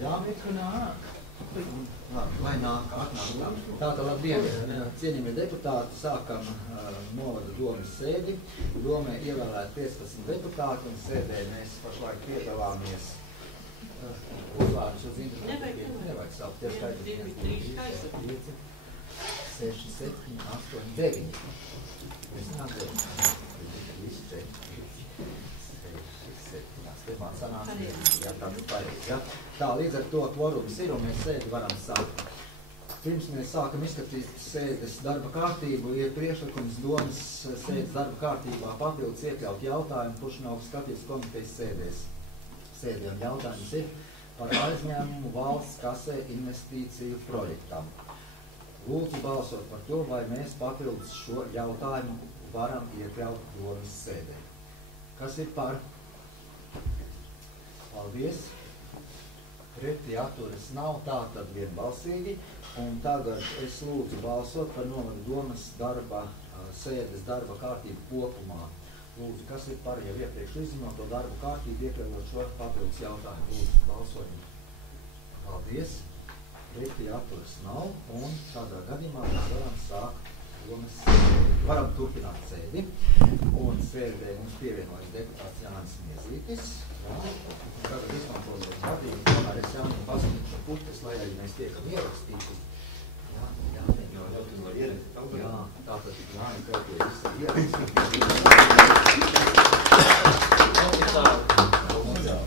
Jāmika nāk. Vai nāk, atnāk. Tātad, labdien, cienījamie deputāti, sākam novada domas sēdi. Domē ievēlēt 15 deputāti un sēdē mēs pašlaik piedalāmies uzvārdus uz internetu. Nevajag saukt, tie skaitīt 1, 2, 3, 5, 6, 7, 8, 9. Mēs nākam. 3, 4, 7, sanāks. Jā, tāds pareizi, ja? Tā, līdz ar to kvorums ir un mēs sēdi varam sākt. Pirms mēs sākam izskatīt sēdes darba kārtību, ir priekšlikums domas sēdes darba kārtībā papildus iekļaut jautājumu, kurš nav skatīts komitejas sēdēs. Sēdiem jautājums ir par aizņēmumu valsts kasē investīciju projektam. Lūdzu balsot par to, vai mēs papildus šo jautājumu varam iekļaut domas sēdē. Kas ir par? Paldies. Pretī atturas nav, tā tad vienbalsīgi. Un tagad es lūdzu balsot par novada domas darba, sēdes darba kārtību kopumā. Lūdzu, kas ir par jau iepriekš izzinot to darba kārtību, iekļaujot šo papildus jautājumu. Lūdzu, balsojam. Paldies. Pretī atturas nav, un tādā gadījumā mēs varam sākt domas sēdi. Varam turpināt sēdi. Un sēdē mums pievienojas deputāts Jānis Miezītis. Tagad izmantojot gadījumu, tomēr es Jānim pasniegšu puķes, lai arī mēs tiekam ierakstīti. Jā, tātad Jāni kaut ko visi ierakstīti.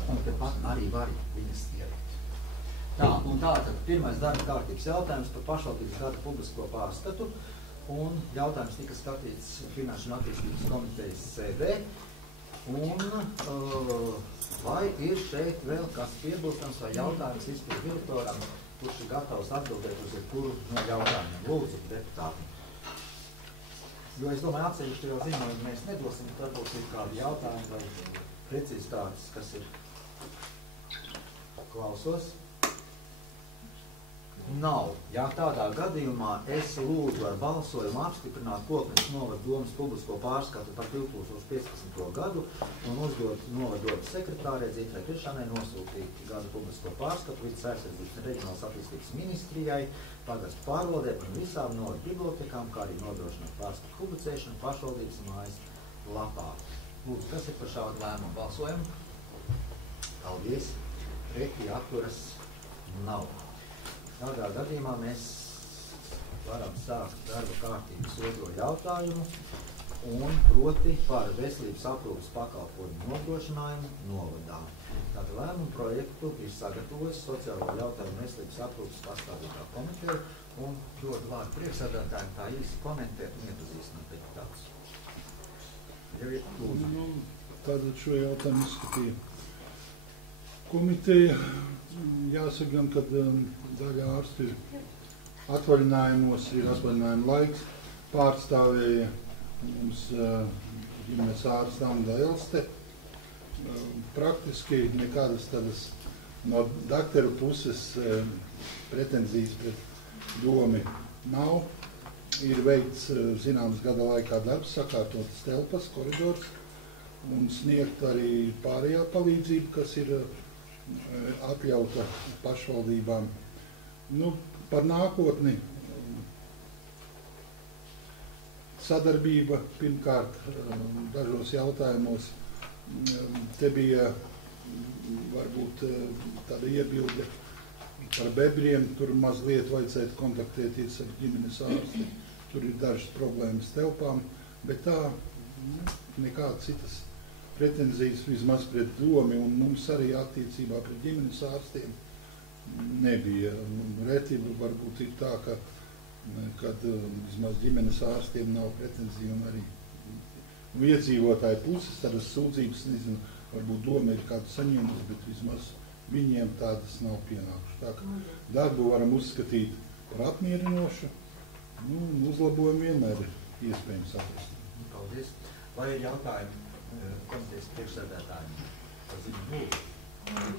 Un tepat arī var viņas ierakt. Tā, un tātad pirmais darba kārtības jautājums par pašvaldības gada publisko pārskatu. Un jautājums tika skatīts Finanšu un attīstības komitejas sēdē. Un vai ir šeit vēl kas piebilstams vai jautājums izpildu direktoram, kurš ir gatavs atbildēt uz jebkuru no jautājumiem? Lūdzu, deputāti. Jo es domāju, atsevišķi jau ziņojumu mēs nedosim, varbūt ir kādi jautājumi vai precizitātes, kas ir klausos. Nav. Ja tādā gadījumā es lūdzu ar balsojumu apstiprināt Koknes novada domas publisko pārskatu par 2015. gadu un uzdot novadotas sekretārei Dzītrai Krišanai nosūtīt gada publisko pārskatu vidas aizsardzības un reģionālās attīstības ministrijai, pagastu pārvaldēm un visām novada bibliotekām, kā arī nodrošināt pārskatu publicēšanu pašvaldības mājas lapā. Lūdzu, kas ir par šādu lēmumu balsojumu? Paldies. Pretī atturas nav. Tādā gadījumā mēs varam sākt darba kārtības otro jautājumu, un proti par veselības aprūpes pakalpojumu nodrošinājumu novadā. Tātad lēmumu projektu ir sagatavojis sociālo jautājumu veselības aprūpes pastāvīgā komiteja, un dodu vārdu priekšsēdētājiem tā īsti komentēt un iepazīstināt deputātus. Tātad šo jautājumu izskatīja komiteja. Jāsaka gan, kad daļa ārstu ir atvaļinājumos, ir atvaļinājuma laiks, pārstāvēja mums ģimenes ārsta Anda Elste. Praktiski nekādas tādas no dakteru puses pretenzijas pret domi nav. Ir veikts zināms gada laikā darbs, sakārtotas telpas, koridors un sniegt arī pārējā palīdzība, kas ir atļauta pašvaldībām. Par nākotni sadarbība pirmkārt dažos jautājumos. Te bija varbūt tāda iebilde par bebriem, tur mazliet vajadzētu kontaktēties ar ģimenes ārsti. Tur ir dažas problēmas telpām, bet tā nekāda citas pretenzijas vismaz pret domi un mums arī attiecībā pret ģimenes ārstiem nebija. Reti varbūt ir tā, ka kad vismaz ģimenes ārstiem nav pretenzija un arī iedzīvotāju puses, tādas sūdzības, nezinu, varbūt doma ir kādu saņēmusi, bet vismaz viņiem tādas nav pienākušas. Tā ka darbu varam uzskatīt par apmierinošu, uzlabojumu vienmēr ir iespējams atrast. Paldies. Vai ir jautājumi komitejas priekšsēdētājiem par ziņu lūdzu?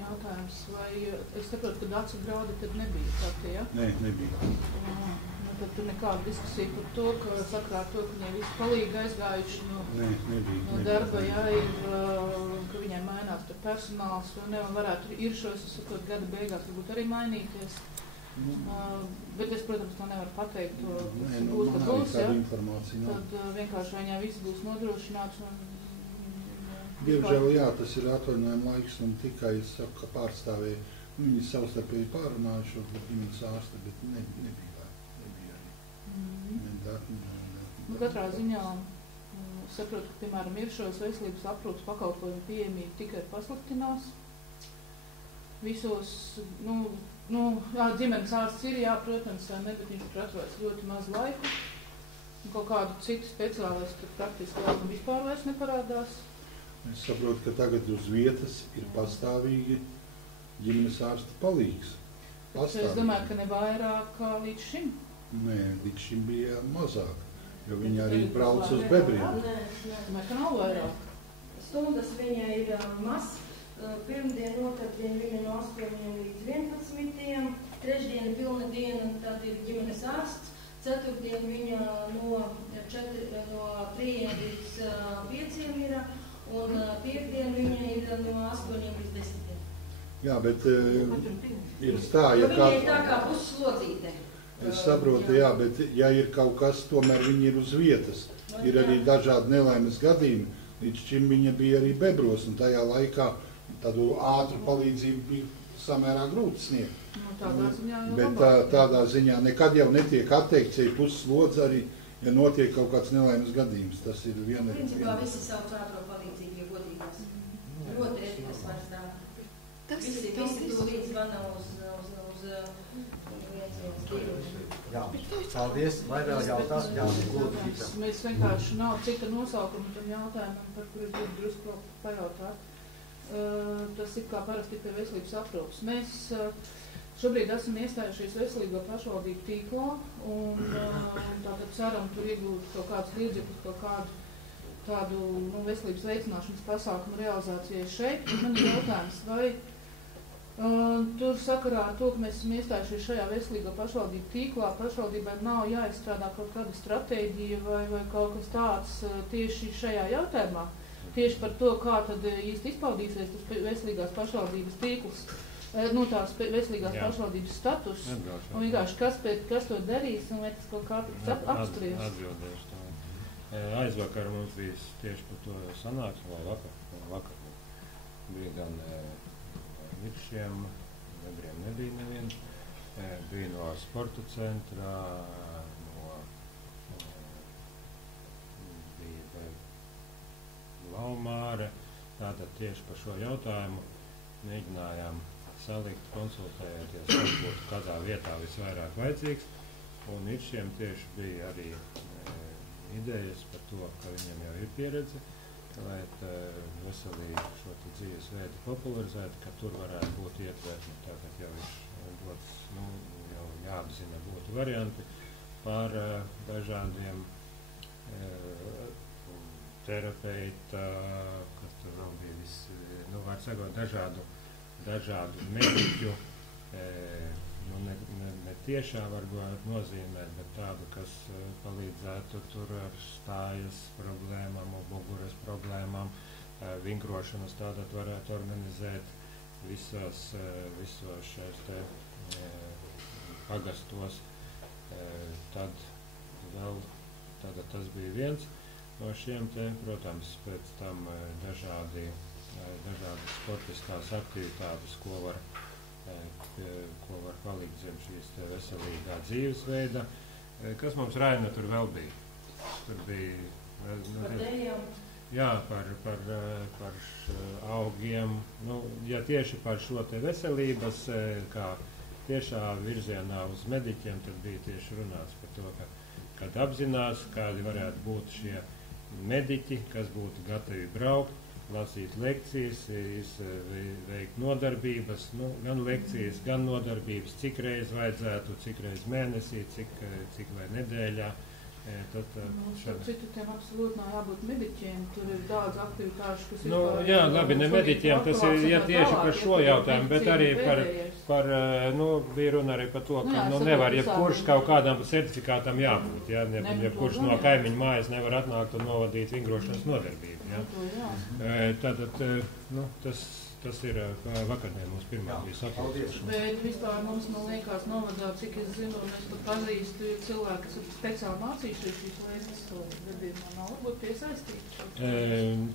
Jautājums, vai es saprotu, ka acu draudi tad nebija tādi, ja? Nē, nebija. Tad tur nekāda diskusija par to, ka sakrā to, ka viņi visi palīgi aizgājuši no darba, ja, ir ka viņai mainās tur personāls, un varētu ir šos, sakot, gada beigās varbūt arī mainīties. Bet es, protams, to nevaru pateikt, kas būs, kad būs, ja? Tad vienkārši viņai viss būs nodrošināts. Diemžēl, jā, tas ir atvaļinājuma laiks, un tikai, es saku, ka pārstāvēja, viņi savstarpēji pārunājuši ar ģimenes ārsti, bet nebija arī. Katrā ziņā saprotu, ka, piemēram, ir šos veselības aprūpas pakalpojumu pieejamība tikai pasliktinās. Visos, ģimenes ārsts ir, jā, protams, bet viņš tur atrodas ļoti maz laiku. Kaut kādu citu speciālistu praktiski laikam vispār vairs neparādās. Es saprotu, ka tagad uz vietas ir pastāvīgi ģimenes ārsta palīgs. Es domāju, ka ne vairāk kā līdz šim. Nē, līdz šim bija mazāk, jo viņi arī brauc uz Bebriem. Domāju, ka nav vairāk. Stundas viņai ir maz. Pirmdien, otrdien viņa no 8 līdz 11, trešdiena pilna diena, tad ir ģimenes ārsts. Ceturtdien viņa no 3 līdz 5 ir, un piekdien viņa ir no 8 līdz 10. Jā, bet ir tā, ja viņa ir tā kā pusslodzīte. Es saprotu, jā, bet ja ir kaut kas, tomēr viņi ir uz vietas. Ir arī dažādi nelaimes gadījumi. Līdz šim viņa bija arī Bebros, un tajā laikā tādu ātru palīdzību bija samērā grūti sniegt. Tādā ziņā jau bet tādā ziņā nekad jau netiek atteikts, ja pusslodze arī, ja notiek kaut kāds nelaimes gadījums. Tas ir viena. Principā visi sauc ātro palīdzību, ja godīgās. Ļoti reti tas vairs tā. Visi tūlīt zvana uz Jā, paldies. Vai vēl jautās? Jā, lūdzu. Mēs vienkārši nav cita nosaukuma tam jautājumam, par kuru gribu drusku pajautāt. Tas ir kā parasti pie veselības aprūpes. Mēs šobrīd esam iestājušies veselīgo pašvaldību tīklā un tātad ceram tur iegūt kaut kādus līdzekļus, kaut kādu tādu veselības veicināšanas pasākumu realizācijai šeit. Man ir jautājums, vai tur sakarā ar to, ka mēs esam iestājušies šajā veselīgo pašvaldību tīklā, pašvaldībai nav jāizstrādā kaut kāda stratēģija vai kaut kas tāds tieši šajā jautājumā, tieši par to, kā tad īsti izpaudīsies tas veselīgās pašvaldības tīkls, tās veselīgās pašvaldības status, un vienkārši kas to darīs, un vai tas kaut kā apstries. Atbildēšu tā. Aizvakar mums bija tieši par to sanāksmi, vai vakar bija gan Viršiem, Bebriem nebija neviens, bija no sporta centra, bija Laumāre, tātad tieši par šo jautājumu mēģinājām salikt, konsultējoties, kas būtu kādā vietā visvairāk vajadzīgs, un Viršiem tieši bija arī idejas par to, ka viņam jau ir pieredze, lai veselīgi šo dzīvesveidu popularizētu, ka tur varētu būt ietverti, tātad jau ir dots, jau jāapzina būtu varianti par dažādiem terapeita, kas tur vēl bija visi, var sakot, dažādu mediķu, ne tiešā varbūt nozīmēt, bet tādu, kas palīdzētu tur ar stājas problēmām, muguras problēmām, vingrošanas tātad varētu organizēt visos šeit pagastos. Tad vēl tātad tas bija viens no šiem te, protams, pēc tam dažādas sportiskās aktivitātes, ko var palīgt zem šīs veselīgā dzīvesveida. Kas mums, Raina, tur vēl bija? Tur bija par dējām. Jā, par augiem. Ja tieši par šo te veselības, kā tiešā virzienā uz mediķiem, tad bija tieši runāts par to, kad apzinās, kādi varētu būt šie mediķi, kas būtu gatavi braukt, lasīt lekcijas, veikt nodarbības, gan lekcijas, gan nodarbības, cik reiz vajadzētu, cik reiz mēnesī, cik vai nedēļā. Citu tiem absolūti nav jābūt mediķiem, tur ir daudz aktivitāšu, kas ir jā, labi, ne mediķiem, tas ir tieši par šo jautājumu, bet arī bija runa arī par to, ka nevar jebkurš kaut kādam certifikātam jābūt, jebkurš no kaimiņu mājas nevar atnākt un novadīt vingrošanas nodarbību. Ja? Tātad, nu, tas ir vakardien mums pirmā bija sapulce. Bet vispār mums, man liekas, novadā, cik es zinu, un es pat pazīstu cilvēki, kas ir speciāli mācījušies šīs lietas, gadījumā nav varbūt piesaistīti.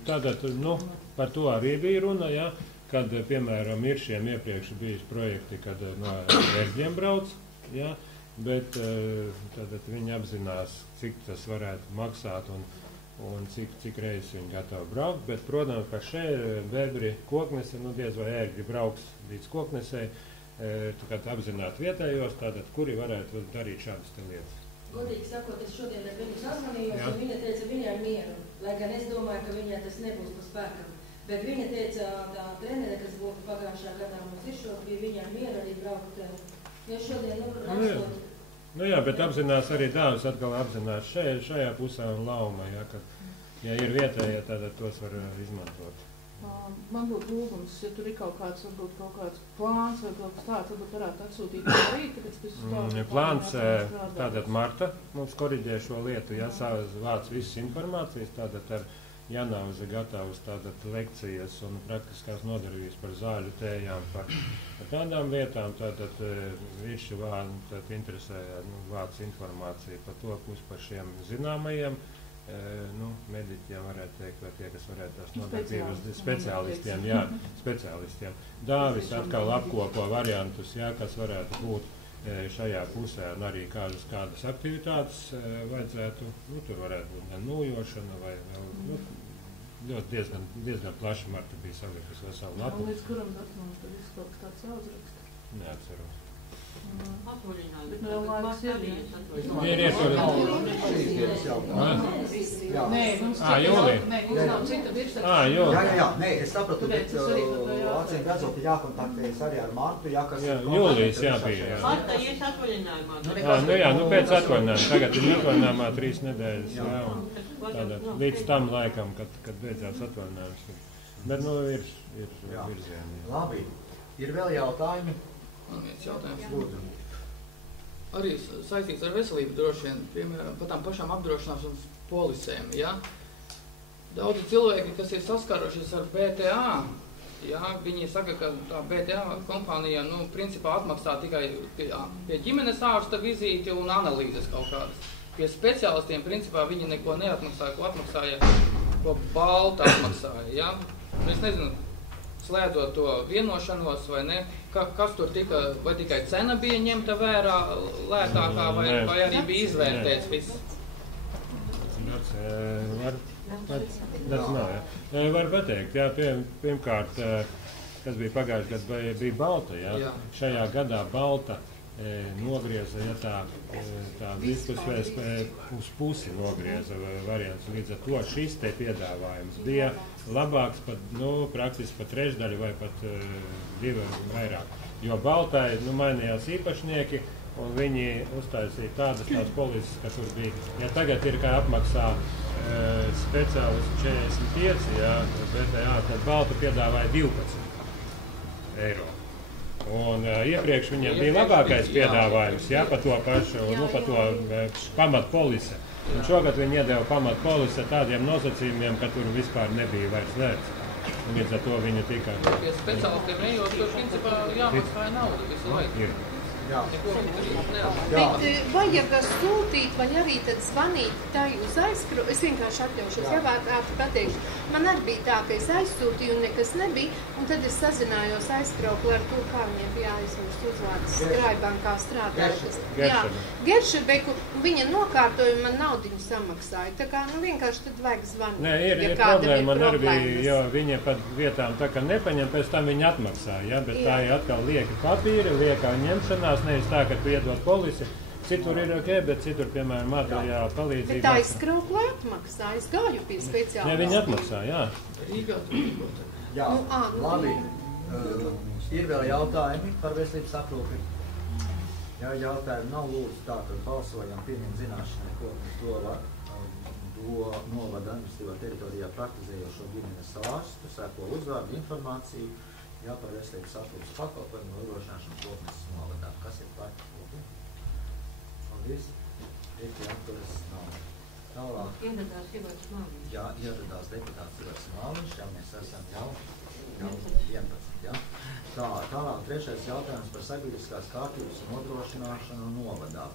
Tātad, nu, par to arī bija runa, ja, kad, piemēram, ir šiem iepriekš bijis projekti, kad no Ērģiem brauc, ja, bet tātad viņi apzinās, cik tas varētu maksāt un cik reizes viņi gatavi braukt, bet, protams, ka šeit bebri koknese, nu diez vai ērgļi brauks līdz koknesei, kad apzināt vietējos, tātad, kuri varētu darīt šādas te lietas. Godīgi sakot, es šodien ar viņu sazvanījos, un viņa teica, viņai mieru, lai gan es domāju, ka viņai tas nebūs pa spēkam. Bet viņa teica, tā trenere, kas būtu pagājušā gadā mums ir šo, bija viņai mieru arī braukt, jo šodien, rakstot. Nu jā, bet apzinās arī dāvis, atkal apzinās šajā pusē un lauma, ja, kad, ja ir vietējie, tad tos var izmantot. Man būtu lūgums, ja tur ir kaut kāds plāns vai kaut kas tāds, varbūt varētu atsūtīt arī, tāpēc tas stāv. Plāns, tātad Marta mums koriģē šo lietu, ja, vāc visas informācijas, tātad ar Janauze gatavas tātad lekcijas un praktiskās nodarbības par zāļu tējām, par tādām lietām, tātad viši interesē vāc informāciju par to, kus par šiem zināmajiem, mediķiem varētu teikt, vai tie, kas varētu tās nodarbības speciālistiem, jā, speciālistiem. Dāvis atkal apkopo variantus, jā, kas varētu būt šajā pusē, un arī kādas aktivitātes vajadzētu, nu, tur varētu būt gan nūjošana vai vēl, nu, ļoti diezgan plaši Marta bija savirkus veselu lapu. Līdz kuram datumam tad izskauks tāds uzraksts? Neatceros. Atvaļinājumi. Bet vēl laiks ir. Nē, mums nav cita virsraksta. Jā, nē, es sapratu, bet acīm redzot, jākontaktējas arī ar Martu, kas ir Jūlijas, bija. Marta ies atvaļinājumā. Nu jā, pēc atvaļinājuma. Tagad ir atvaļinājumā 3 nedēļas, jā, un tātad līdz tam laikam, kad beidzās atvaļinājums. Bet, nu, ir virzieni. Labi, ir vēl jautājumi? Man viens jautājums. Arī saistīts ar veselību droši vien, piemēram, par tām pašām apdrošināšanas polisēm, ja? Daudzi cilvēki, kas ir saskarušies ar BTA, ja, viņi saka, ka tā BTA kompānija, nu, principā atmaksā tikai pie ģimenes ārsta vizīti un analīzes kaut kādas. Pie speciālistiem, principā, viņi neko neatmaksāja, ko atmaksāja, ko balta atmaksāja, ja? Es nezinu, slēdzot to vienošanos vai ne, kas tur tika, vai tikai cena bija ņemta vērā lētākā, vai arī bija izvērtēts viss? Var pateikt, jā, pirmkārt, kas bija pagājuši gadu, bija balta, jā. Šajā gadā balta nogrieza, ja tā diskusijas uz pusi nogrieza variants. Līdz ar to šis te piedāvājums bija labāks pat, nu, praktiski pat trešdaļu vai pat 2 vairāk. Jo baltai, nu, mainījās īpašnieki, un viņi uztaisīja tādas polises, ka tur bija, ja tagad ir kā apmaksā speciālisti 45, jā, BTA, tad baltu piedāvāja 12 eiro. Un iepriekš viņiem bija labākais piedāvājums, jā, pa to pašu, nu, pa to pamatpolise. Un šogad viņi iedeva pamatpolise tādiem nosacījumiem, ka tur vispār nebija vairs vērts. Un līdz ar to viņi tikai... Ja speciālistiem ejot, tur principā jāmaksāja naudu visu laiku. Bet vajag sūtīt, vai arī tad zvanīt tai uz aizskro... Es vienkārši atļaušos, pateikšu. Man arī bija tā, ka es aizsūtīju un nekas nebija, un tad es sazinājos aizskraukli ar to, kā viņiem bija aizmirst uzvārds Skrājbankā strādājušas. Jā, Geršebeku, viņa nokārtoja un man naudiņu samaksāja. Tā kā, nu, vienkārši tad vajag zvanīt. Nē, ir problēma, man arī bija, jo viņa pat vietām tā kā nepaņem, pēc tam viņa atmaksāja, ja, bet tā ir atkal lieka papīri, liekā ņemšanās, nevis tā, ka tu iedod polisi. Citur ir ok, bet citur, piemēram, materiāla palīdzība. Bet aizskraukli atmaksā, es gāju pie speciālistiem. Ne, viņi atmaksā, jā. Rīgā tur rīkot. Jā, labi. Ir vēl jautājumi par veselības aprūpi? Ja jautājumi nav, lūdzu, tā, tad balsojam, pieņem zināšanai, ko novada administratīvā teritorijā praktizējošo ģimenes ārstu, sēko uzvārdu informāciju, jā, par veselības aprūpas pakalpojumu nodrošināšanu Kokneses novadā. Kas ir par? Paldies. Rīti atturas nav. Tālāk. Ieradās Ivars Māliņš. Jā, ieradās deputāts Ivars Māliņš, jā, mēs esam jau 11, jā. Tālāk trešais jautājums par sabiedriskās kārtības nodrošināšanu novadā.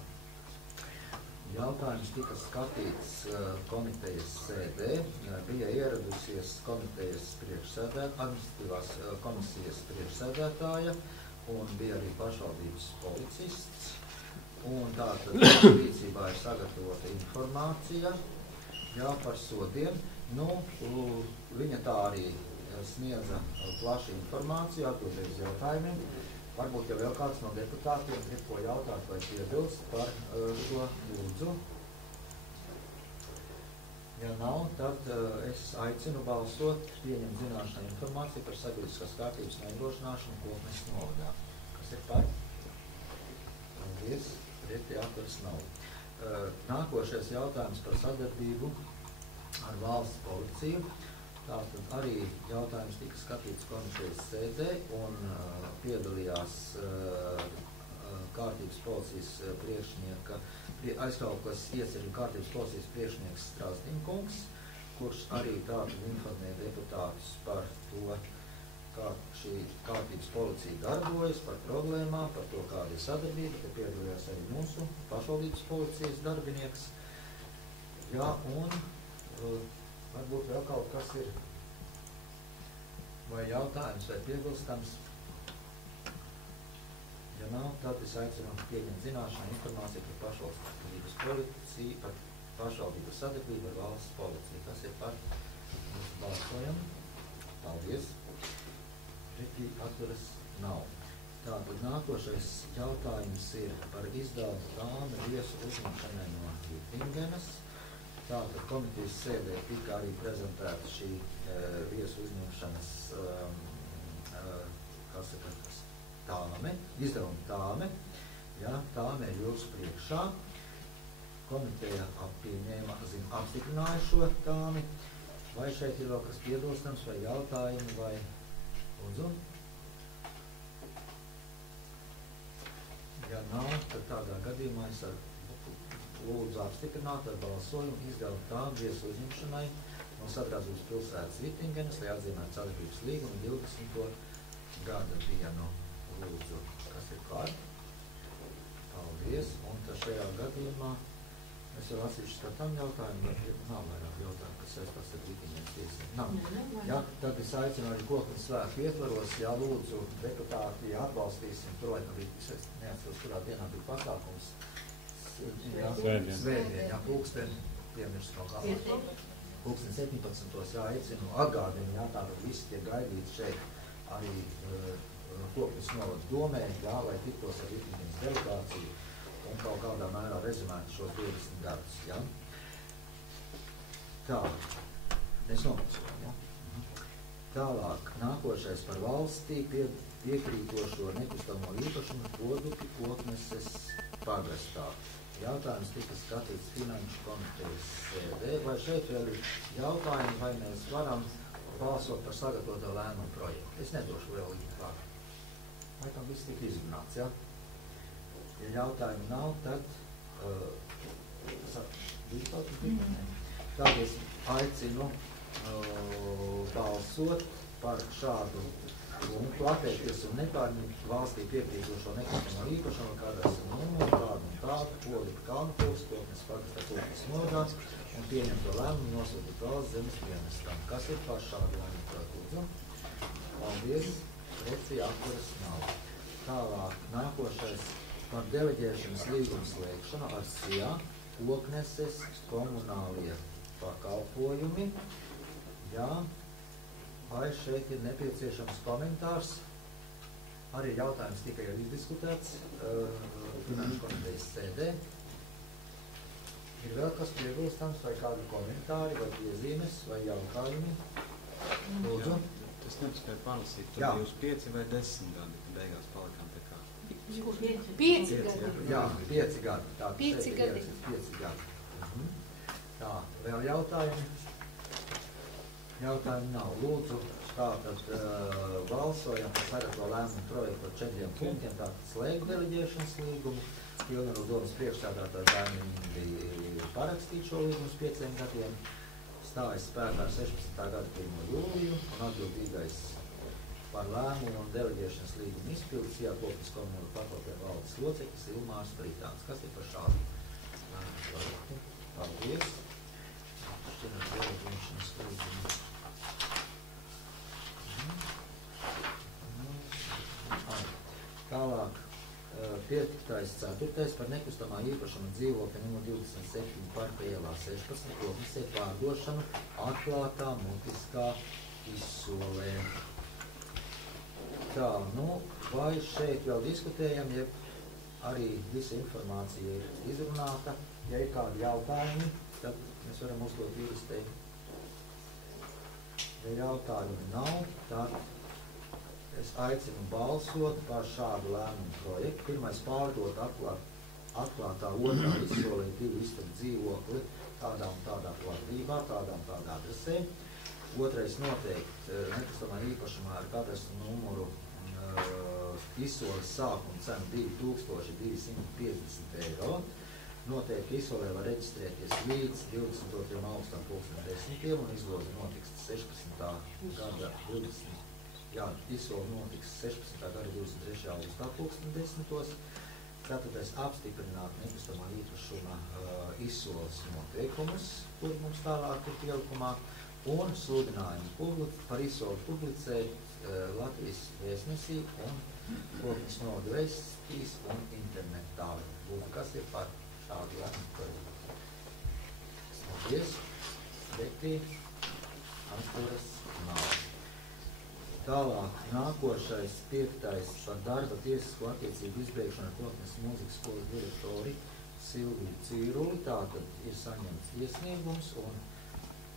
Jautājums tika skatīts komitejas sēdē, bija ieradusies komitejas administratīvās komisijas priekšsēdētāja un bija arī pašvaldības policists. Un tātad rīcībā ir sagatavota informācija, jā, par sodiem. Nu, viņa tā arī sniedza plašu informāciju, atbildēja uz jautājumiem. Varbūt jau vēl kāds no deputātiem grib ko jautāt vai piebilst par šo lūdzu. Ja nav, tad es aicinu balsot, pieņemt zināšanai informāciju par sabiedriskās kārtības nodrošināšanu Koknes novadā. Kas ir par? Paldies, pretī atturas nav. Nākošais jautājums par sadarbību ar valsts policiju. Tātad arī jautājums tika skatīts komitejas sēdē un piedalījās kārtības policijas priekšnieka, aizkalpas ieceļu kārtības policijas priekšnieks Strasdinkungs, kurš arī tātad informē deputātus par to, kā šī kārtības policija darbojas, par problēmām, par to, kāda ir sadarbība, te piedalījās arī mūsu pašvaldības policijas darbinieks. Jā, un varbūt vēl kaut kas ir vai jautājums vai piebilstams. Ja nav, tad es aicinu pieņemt zināšanu informāciju par pašvaldības policiju, par pašvaldības sadarbību ar valsts policiju. Tas ir par mūsu balsojumu. Paldies. Pretī atturas nav. Tātad nākošais jautājums ir par izdevumu plānu viesu uzņemšanai no Vitingenas. Tātad komitejas sēdē tika arī prezentēta šī viesu uzņemšanas tāme, izdevuma tāme. Jā, tāme ir jūsu priekšā. Komiteja pieņēma, apstiprināja šo tāmi. Vai šeit ir vēl kas piebilstams vai jautājumi vai lūdzu? Ja nav, tad tādā gadījumā es lūdzu apstiprināt ar balsojumu izdevumu tāmu viesu uzņemšanai no Sadrādzības pilsētas Vitingenas, lai atzīmētu sadarbības līgumu 20. gada dienu. Lūdzu, kas ir par? Paldies. Un tad šajā gadījumā mēs vēl atsevišķi skatām jautājumu, vai nav vairāk jautājumu, kas saistās ar Vitingenas tiesību. Nav. Jā, tad es aicinu arī Koknes svētku ietvaros, jā, lūdzu, deputāti atbalstīsim, protams, arī neatceros, kurā dienā bija pasākums. Svētdien, jā, pulksteni, piemirst kaut kā. Pulksteni 17. Jā, aicinu, atgādinu, jā, tātad visi tiek gaidīti šeit arī Koknes novada domē, jā, lai tiktos ar Vitingenas delegāciju un kaut kādā mērā rezumētu šos 20 gadus, jā. Tā, mēs nobalsojam, jā. Tālāk, nākošais par valstī piekrītošo nekustamo īpašumu Kodupi Kokneses pagastā. Jautājums tika skatīts Finanšu komitejas sēdē. Vai šeit vēl ir jautājumi, vai mēs varam balsot par sagatavoto lēmumu projektu? Es nedošu vēl līdzi vārdu. Vai tam viss tika izrunāts, jā? Ja jautājumi nav, tad tad es aicinu balsot par šādu punktu, atteikties un nepārņemt valstī piekrītošo nekustamo īpašumu, kādā esam numuru, tādu un tādu, Kodupi Kalnpils, Koknes pagastā Koknes nodā un pieņemto lēmumu nosūtīt valsts zemes dienestam. Kas ir par šādu lēmumu projektu? Paldies, pretī atturas nav. Tālāk, nākošais par deleģēšanas līgumu slēgšanu ar SIA Kokneses komunālie pakalpojumi. Jā. Vai šeit ir nepieciešams komentārs? Arī jautājums tikai jau izdiskutēts Finanšu komitejas sēdē. Ir vēl kas piebilstams vai kādi komentāri vai piezīmes vai jautājumi? Lūdzu. Es nepaspēju palasīt, tur bija uz 5 vai 10 gadi, beigās palikām pie kā. 5 gadi. Jā, 5 gadi. Tā, 5 gadi. 5 gadi. Tā, vēl jautājumi? Jautājumi nav. Lūdzu, Tātad balsojam par sagatavo lēmumu projektu ar 4 punktiem. Tātad slēgu deleģēšanas līgumu. Pilnvaru domas priekšstādātāja Dainīgi parakstīt šo līgumu uz 5 gadiem. Stājas spēkā ar 16. gada 1. jūliju un atbildīgais par lēmumu un deleģēšanas līgumu izpildes Kopas komunāla pakalpojumu valdes loceklis Ilmārs Fritāns. Kas ir par šādu lēmumu projektu? Paldies. Šķiet deleģēšanas līgumu. Tālāk, 5. 4. par nekustamā īpašuma dzīvokļa nr. 27 Parka ielā 16 Koknesē pārdošanu atklātā mutiskā izsolē. Tā, vai šeit vēl diskutējam, ja arī visa informācija ir izrunāta. Ja ir kādi jautājumi, tad mēs varam uzdot juristei. Ja jautājumi nav, tad es aicinu balsot par šādu lēmumu projektu. Pirmais pārdot atklātā otrā izsolē 2 istabu dzīvokli tādā un tādā platībā, tādā un tādā adresē. Otrais noteikt nekustamā īpašumā ar kadastru numuru izsoles sākuma cenu 2250 eiro. Noteikti izsolē var reģistrēties līdz 22. augustām 2010. un izloze notiks 16. gada 20. Jā, izsole notiks 16. gada 23. augustā 2010. 4. apstiprināt nekustamā īpašuma izsoles noteikumus, kur mums tālāk ir pielikumā, un sludinājumu par izsoli publicēt Latvijas vēstnesī un Koknes novada vēstīs un internetā. Kas ir par šādu lēmumu projektu? Paldies. Betī, atturas nav. Tālāk, nākošais 5. par darba tiesisko attiecību izbeigšanu ar Koknes mūzikas skolas direktori Silviju Cīruli. Tātad ir saņemts iesniegums un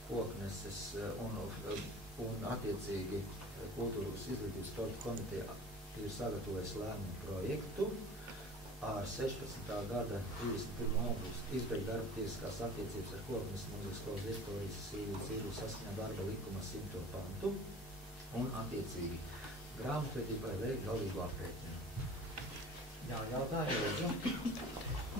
Kokneses un attiecīgi Kultūras izglītības sporta komiteja ir sagatavojis lēmumu projektu ar 16. gada 31. augustu izbeigt darba tiesiskās attiecības ar Koknes mūzikas skolas direktori Silviju Cīruli saskaņā darba likuma 100. pantu. Un attiecīgi grāmatvedībai veikt galīgu aprēķinu. Jā, jautājumi, lūdzu.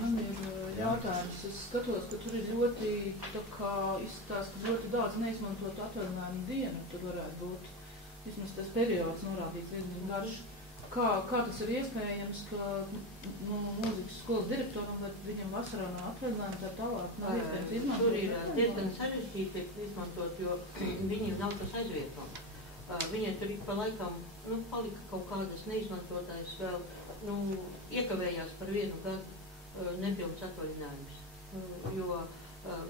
Man ir jautājums. Es skatos, ka tur ir ļoti, tā kā izskatās, ka ļoti daudz neizmantot atvaļinājumu dienu. Tur varētu būt vismaz tas periods norādīts vienīgi garš. Kā tas ir iespējams, ka mūzikas skolas direktoram, vai viņam vasarā nav atvaļinājumu, tā tālāk nav iespējams izmantot? Tur ir diezgan sarežģīti izmantot, jo viņiem nav tas aizvietojums. Viņiem tur ik pa laikam palika kaut kādas neizmantotājas vēl, iekavējās par 1 gadu nepilns atvaļinājums, jo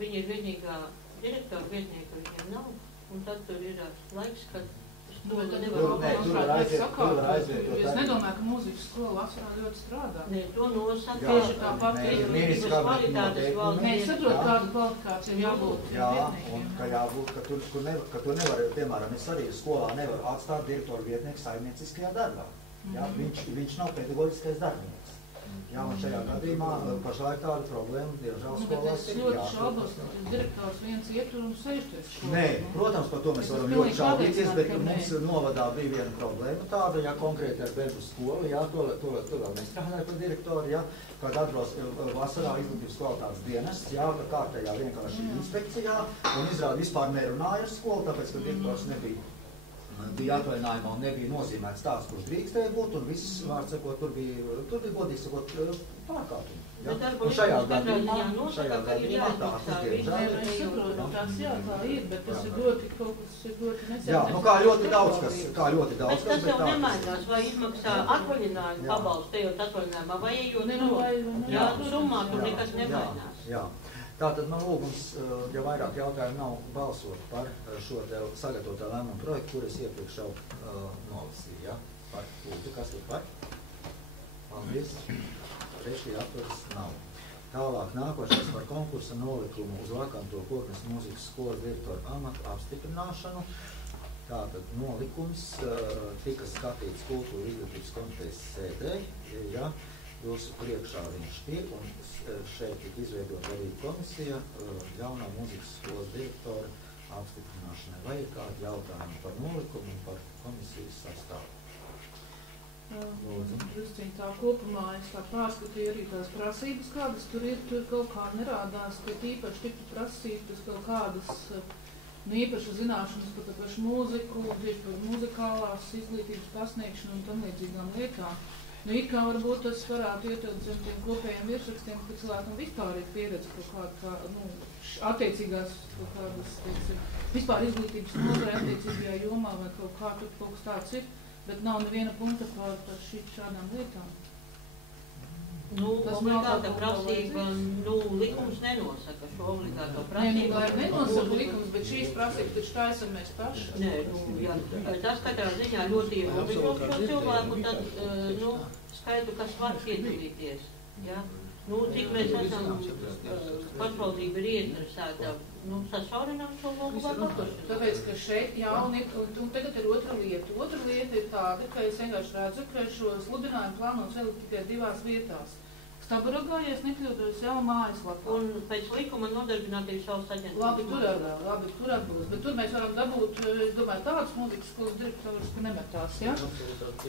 viņi ir vienīgā direktora vietnieka, viņiem nav, un tad tur ir laiks, kad skolu nevar aizvietot. Es nedomāju, ka mūzikas skola vasarā ļoti strādā. Nē, to nosaka. Tieši tāpat izglītības kvalitātes valdes. Nē, saprot, kādu kvalifikāciju jābūt vietniekiem. Jā, un ka jābūt, ka tur nevar, piemēram, es arī skolā nevaru atstāt direktoru vietnieku saimnieciskajā darbā. Jā, viņš nav pedagoģiskais darbinieks. Jā, un šajā gadījumā pašlaik tāda problēma, diemžēl skolās. Bet es ļoti šaubos, ka direktors viens ietur un sēž tur skolā. Nē, protams, par to mēs varam ļoti šaubīties, bet mums novadā bija viena problēma tāda, ja konkrēti ar bērnu skolu, jā, to vēl nestrādāja par direktoru, jā, kad atbrauc vasarā izglītības kvalitātes dienests, jā, ka kārtējā vienkārši inspekcijā, un izrāda vispār nerunāja ar skolu, tāpēc, ka direktors bija atvaļinājumā un nebija nozīmēts tāds, kurš drīkstēja būt, un viss, vārds sakot, tur bija godīgi sakot, pārkārtumi. Un šajā gadījumā tās ir diemžēl. Es saprotu, tās jā, tā ir, bet tas ir ļoti kaut kas, ir ļoti nesēdēs. Jā, kā ļoti daudz kas, bet tas jau nemainās, vai izmaksā atvaļinājumu pabalstu, ejot atvaļinājumā, vai ejot jā, summā, tur nekas nemainās. Jā. Tātad man lūgums, ja vairāk jautājumu nav, balsot par šo te sagatavotā lēmumu projektu, kur es iepriekš jau nolasīju, ja? Par lūdzu, kas ir par? Paldies. Trešie atturas nav. Tālāk nākošais par konkursa nolikumu uz vakanto Koknes mūzikas skolas direktoru amatu apstiprināšanu. Tātad nolikums tika skatīts Kultūra izglītības komitejas sēdē, ja? Jūsu priekšā viņš ir, un šeit tika izveidota arī komisija jaunā mūzikas skolas direktora apstiprināšanai. Vai ir kādi jautājumi par nolikumu un par komisijas sastāvu? Drusciņ tā kopumā es tā pārskatīju arī tās prasības, kādas tur ir, tur kaut kā nerādās, ka īpaši tiktu prasītas kaut kādas īpašas zināšanas par tā pašu mūziku, tieši par muzikālās izglītības pasniegšanu un tam līdzīgām lietām. It kā varbūt tas varētu ietilpt zem tiem kopējiem virsrakstiem, ka cilvēkam vispār ir pieredze kaut kāda, attiecīgās kaut kādas, teiksim, vispār izglītības nozarē attiecīgajā jomā vai kaut kā tur kaut kas tāds ir. Bet nav neviena punkta par šādām lietām. Obligāta prasība, likums nenosaka šo obligāto prasību. Nenosaka likums, bet šīs prasības taču tā esam mēs paši. Nē, tas katrā ziņā ļoti ierobežo šo cilvēku, tad, skaitu, kas var piedalīties. Ja? Cik mēs esam, pašvaldība ir ieinteresēta, sašaurināt šo logu vai paplašināt. Tāpēc, ka šeit un tagad ir otra lieta. Otra lieta ir tāda, ka es vienkārši redzu, ka šo sludinājumu plāno celt tikai 2 vietās. Staburogā, ja es nekļūdos, jau mājaslapā. Un pēc likuma nodarbinātības valsts aģentūras. Labi, tur atbūs. Bet tur mēs varam dabūt, es domāju, tādus mūzikas skolas direktorus, ka nemetās, ja?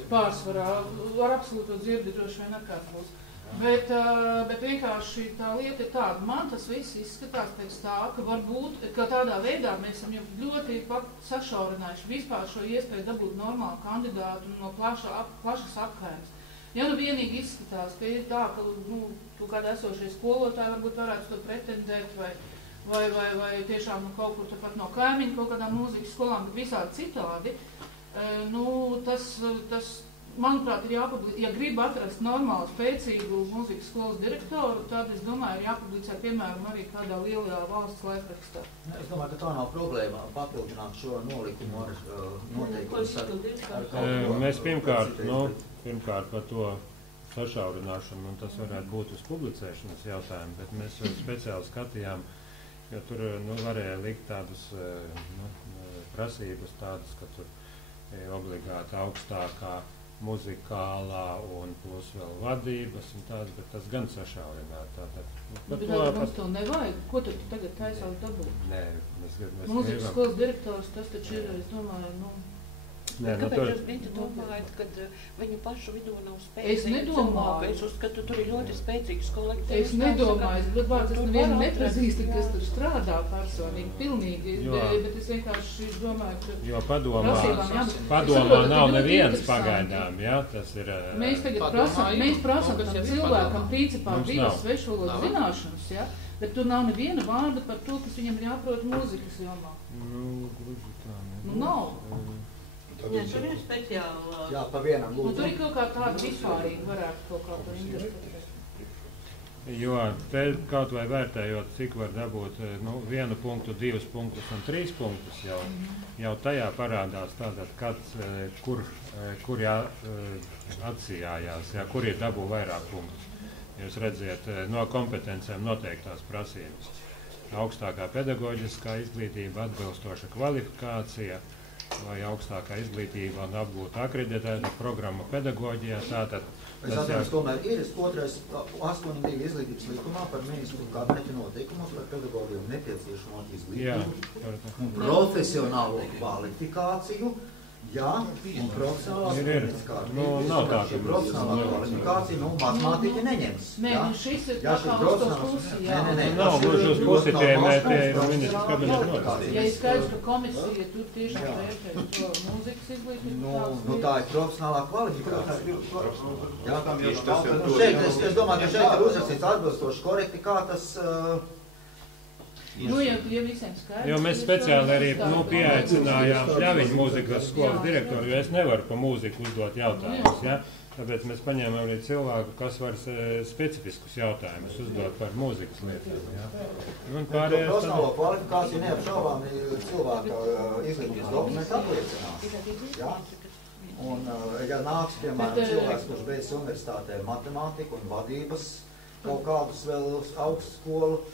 Pārsvarā, ar absolūto dzirdi droši vien atkārtos. Bet vienkārši tā lieta ir tāda, man tas viss izskatās pēc tā, ka varbūt, ka tādā veidā mēs esam jau ļoti sašaurinājuši vispār šo iespēju dabūt normālu kandidātu no plašas apkaimes. Ja vienīgi izskatās, ka ir tā, ka kaut kāda esošie skolotāji varbūt varētu to pretendēt vai tiešām kaut kur tāpat no kaimiņu kaut kādām mūzikas skolām, bet visādi citādi, tas manuprāt, ir jāpublicē, ja grib atrast normālu, spēcīgu mūzikas skolas direktoru, tad, es domāju, ir jāpublicē, piemēram, arī kādā lielajā valsts laikrakstā. Es domāju, ka tā nav problēma papildināt šo nolikumu ar noteikumus. Mēs pirmkārt par to sašaurināšanu, un tas varētu būt uz publicēšanas jautājumu, bet mēs speciāli skatījām, jo tur varēja likt tādas prasības tādas, ka tur obligāti augstākā muzikālā un plus vēl vadības un tādas, bet tas gan sašaurināt. Bet mums to nevajag. Ko tu tagad taisās dabūt? Nē, mēs mūzikas skolas direktors, tas taču ir, es domāju, Kāpēc jūs brīdi domājat, kad viņu pašu vidū nav spēcīgi? Es nedomāju. Es uzskatu, tur ir ļoti spēcīgs kolektīvs. Es nedomāju, bet vārds es nevienu nepazīstu, kas tur strādā personīgi, pilnīgi, bet es vienkārši domāju, ka... Jo padomā nav nevienas pagaidām, ja, tas ir... Mēs tagad prasam tam cilvēkam principā 2 svešvalodu zināšanas, ja, bet tur nav neviena vārda par to, kas viņam ir jāprot mūzikas jomā. Gluži tā, nav. Nē, tur ir speciāli... Jā, pa vienam lūdzu. Tur ir kaut kā tāda vispārīga varētu kaut kā to interpretēt. Jo te kaut vai vērtējot, cik var dabūt 1 punktu, 2 punktus un 3 punktus, jau tajā parādās tātad, kur atsījājās, kur ir dabū vairāk punktus. Jūs redziet, no kompetencēm noteiktās prasības. Augstākā pedagoģiskā izglītība, atbilstoša kvalifikācija, vai augstākā izglītība un apgūta akreditēta programma pedagoģijā. Tātad, es atceros, tomēr ir 8.2 izglītības likumā par ministru kabineta noteikumos par pedagogiem nepieciešamo izglītību un profesionālo kvalifikāciju. Jā, un profesionālā kvalifikācija, matemātiķi neņems. Nē, šis ir tā kā uz to pusi, jā. Nav, gluži uz pusi tie ministru kabineta noteikti. Ja ir skaidrs, ka komisija tur tiešām vērtē to mūzikas izglītību. Tā ir profesionālā kvalifikācija. Šeit, es domāju, ka šeit ir uzrakstīts atbilstoši korekti, kā tas... ja visiem skaidrs. Jo mēs speciāli arī pieaicinājām Šļaviņu mūzikas skolas direktoru, jo es nevaru pa mūziku uzdot jautājumus. Ja? Tāpēc mēs paņēmām arī cilvēku, kas var specifiskus jautājumus uzdot par mūzikas lietām. Ja? Profesionālo kvalifikāciju neapšaubām cilvēka izglītības dokumenti apliecinās. Ja? Un, ja nāks, piemēram, cilvēks, kurš beidz universitātē matemātiku un vadības, kaut kādus vēl augstskolu,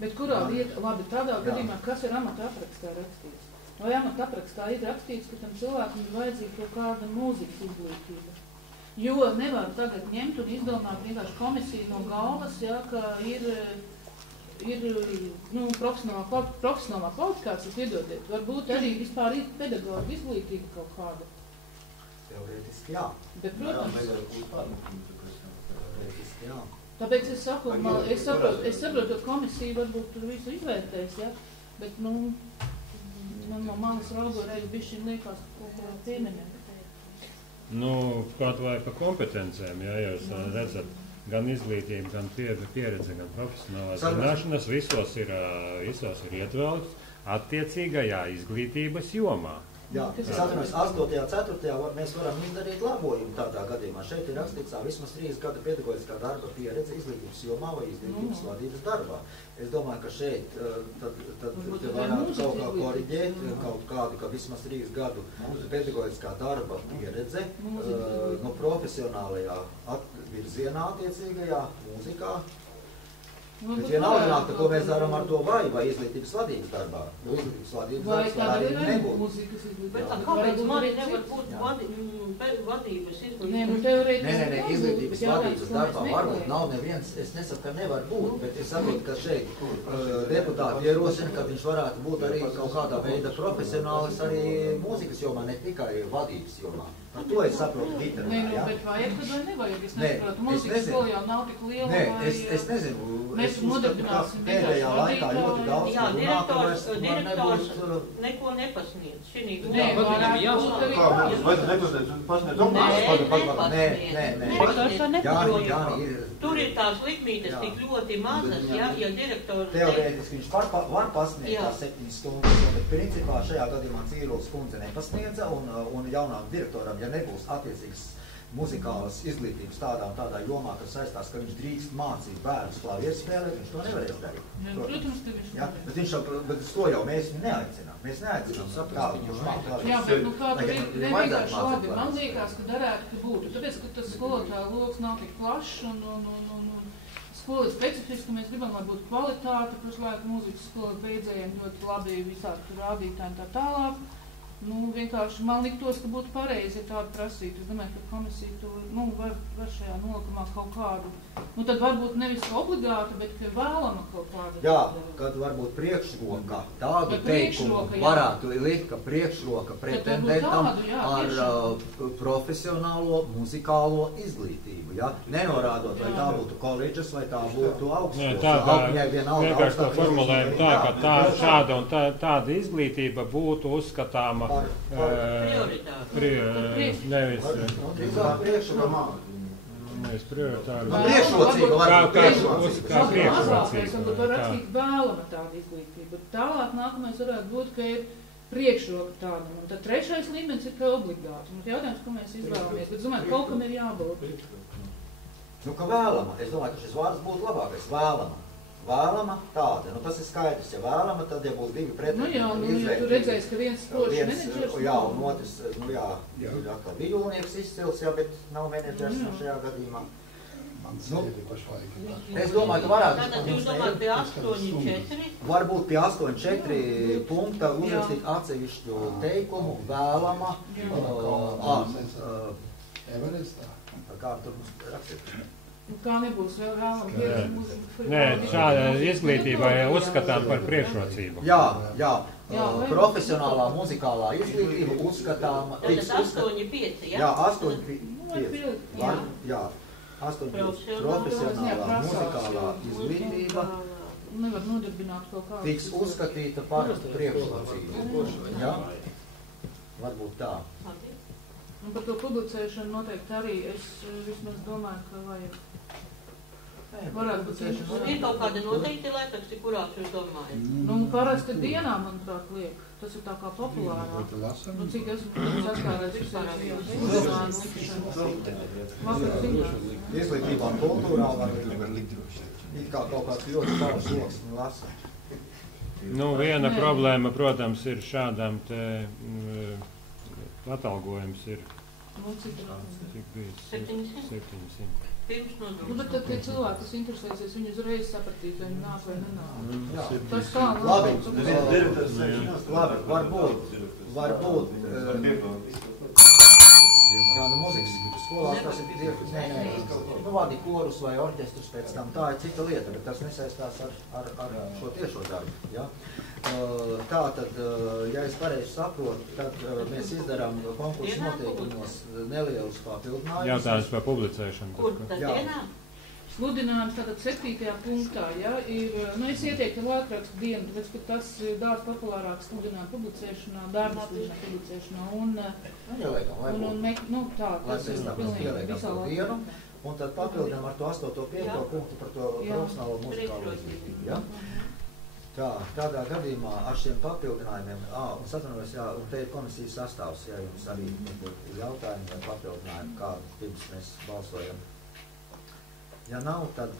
bet kurā vieta, labi, tādā gadījumā, kas ir amata aprakstā rakstīts? Vai amata aprakstā ir rakstīts, ka tam cilvēkam ir vajadzīga kaut kāda mūzikas izglītība? Jo nevar tagad ņemt un izdomāt vienkārši komisiju no galvas, ja, ka ir ir profesionālā kvalifikācija, piedodiet, varbūt arī vispār ir pedagoģa izglītība kaut kāda. Teorētiski jā. Bet, protams, teorētiski jā. Tāpēc es saku, es saprotu, ka komisija varbūt tur visu izvērtēs, ja? Bet, man no malas raugoties bišķiņ liekas kaut kā pieminēt. Kaut vai pa kompetencēm, ja jūs redzat, gan izglītība, gan pieredze, gan profesionālās zināšanas, visos ir ietvēlts attiecīgajā izglītības jomā. Jā, es atceros, 8.4. mēs varam izdarīt labojumu tādā gadījumā. Šeit ir rakstīts vismaz 3 gadu pedagoģiskā darba pieredze izglītības jomā vai izglītības vadības darbā. Es domāju, ka šeit tad varētu kaut kā koriģēt kaut kādu, ka vismaz 3 gadu pedagoģiskā darba pieredze profesionālajā virzienā attiecīgajā mūzikā. Bet vienalga, ko mēs darām ar to vai izglītības vadības darbā. Izglītības vadības darbs var arī nebūt. Bet kāpēc man nevar būt vadības izglītības? Nē, izglītības vadības darbā varbūt nav neviens, es nesaku, ka nevar būt, bet es saprotu, ka šeit deputāti ierosina, ka viņš varētu būt arī kaut kādā veida profesionālis arī mūzikas jomā, ne tikai vadības jomā. Ar to es saprotu literārā, jā? Bet vajag, tad vai nevajag? Es nesaprotu. Mūzikas skola jau nav tik liela, vai... Es nezinu. Mēs nodarbināsim pēdējā laikā ļoti daudz. Jā, direktors neko nepasniedz. Nē, varētu nepasniedz. Tur ir tās likmītes tik ļoti mazas, ja direktors... Teorētiski viņš var pasniegt tās 7 stundas, bet principā šajā gadījumā Cīrulis kundze nepasniedza, un jaunām direktoram, ja nebūs attiecīgs muzikālas izglītības tādā jomā, kas saistās, ka viņš drīkst mācīt bērnus klavieru spēlēt, viņš to nevarēs darīt. Protams, ka viņš nevarēs. Bet to jau mēs neaicinām. Mēs neaicinām kādu, kurš māk klavieru. Jā, bet kādu nevajadzētu labi. Man liekas, ka darētu, ka būtu. Tāpēc, ka tas skolotāju loks nav tik plašs un skolu specifiski, mēs gribam, lai būtu kvalitāte, pašlaik mūzikas skolas beidzējiem ļoti labi visādi rādītāji un tā tālāk. Vienkārši man liktos, ka būtu pareizi, ja tādu prasītu. Es domāju, ka komisija to var šajā nolikumā kaut kādu. Tad varbūt nevis obligāti, bet ka vēlama kaut kāda. Jā, kad varbūt priekšroka tādu teikumu varētu likt, ka priekšroka pretendentam ar profesionālo muzikālo izglītība. Ja? Nenorādot, vai tā būtu koledžas, vai tā būtu augstskolas. Vienkārši to formulējumu tā, ka šāda un tāda izglītība būtu uzskatāma nevis prioritāri. Priekšrocība var būt kā priekšrocība. Un var rakstīt vēlama tāda izglītība. Tālāk nākamais varētu būt, ka ir priekšroka tādam. Un tad 3. līmenis ir kā obligāti. Un jautājums, ko mēs izvēlamies. Bet es domāju, kaut kam ir jābūt. Ka vēlama. Es domāju, ka šis vārds būtu labākais. Vēlama. Vēlama tāda. Tas ir skaidrs. Ja vēlama, tad ja būs 2 pretendenti. Ja tu redzēsi, ka viens spožs menedžers. Jā, un otrs, ir atkal vijolnieks izcils, bet nav menedžers šajā gadījumā. Es domāju, ka varētu... Tātad jūs domājat pie 8.4? Varbūt pie 8.4 punkta uzrakstīt atsevišķu teikumu vēlama. Kā tur mums rakstīt? Kā nebūs vēlama? Nē, šāda izglītība uzskatām par priekšrocību. Jā. Profesionālā muzikālā izglītība uzskatām... Tātad 8.5, jā? Jā, 8.5. Jā. 8.5. Profesionālā muzikālā izglītība nevar nodarbināt kaut kādu. Tiks uzskatīta par priekšrocību. Jā? Varbūt tā. Un par to publicēšanu noteikti arī es vismaz domāju, ka vajag. Varētu būt interesanti. Ir kaut kādi noteikti laikraksti, kurās jūs domājat? Parasti dienā, manuprāt, liek. Tas ir tā kā populārā. Cik esmu saskārēs izglītībā un kultūrā var it kā kaut kāds ļoti savs loks un lasa. Viena problēma, protams, ir šādām te atalgojums ir. Cik bija? 700. Bet tad tie cilvēki, kas interesēsies, viņi uzreiz sapratīs, vai viņi nāk vai nenāk. Tas tā labi. Labi, varbūt. Jā, nu mūzikas skolās tas ir nu vadi korus vai orķestrus pēc tam, tā ir cita lieta, bet tas nesaistās ar šo tiešo darbu, ja. Tā tad, ja es pareizi saprotu, tad mēs izdarām konkursu noteikumos nelielus papildinājumus. Jautājums par publicēšanu. Kur tas dienā? Sludinājums tātad 7. punktā, ja, ir, nu es ieteiktu laikrakstu dienu, tāpēc, ka tas ir daudz populārāks sludinājumu publicēšanā, darba sludinājumu publicēšanā, nu tā, tas ir pilnīgi visā laikā. Un tad papildinām ar to 8.5. punktu par to profesionālo muzikālo izglītību, ja? Tā, tādā gadījumā ar šiem papildinājumiem, un atvainojos, jā, un te ir komisijas sastāvs, ja jums arī ir jautājumi vai papildinājumi, kādu pirms mēs balsojam. Ja nav, tad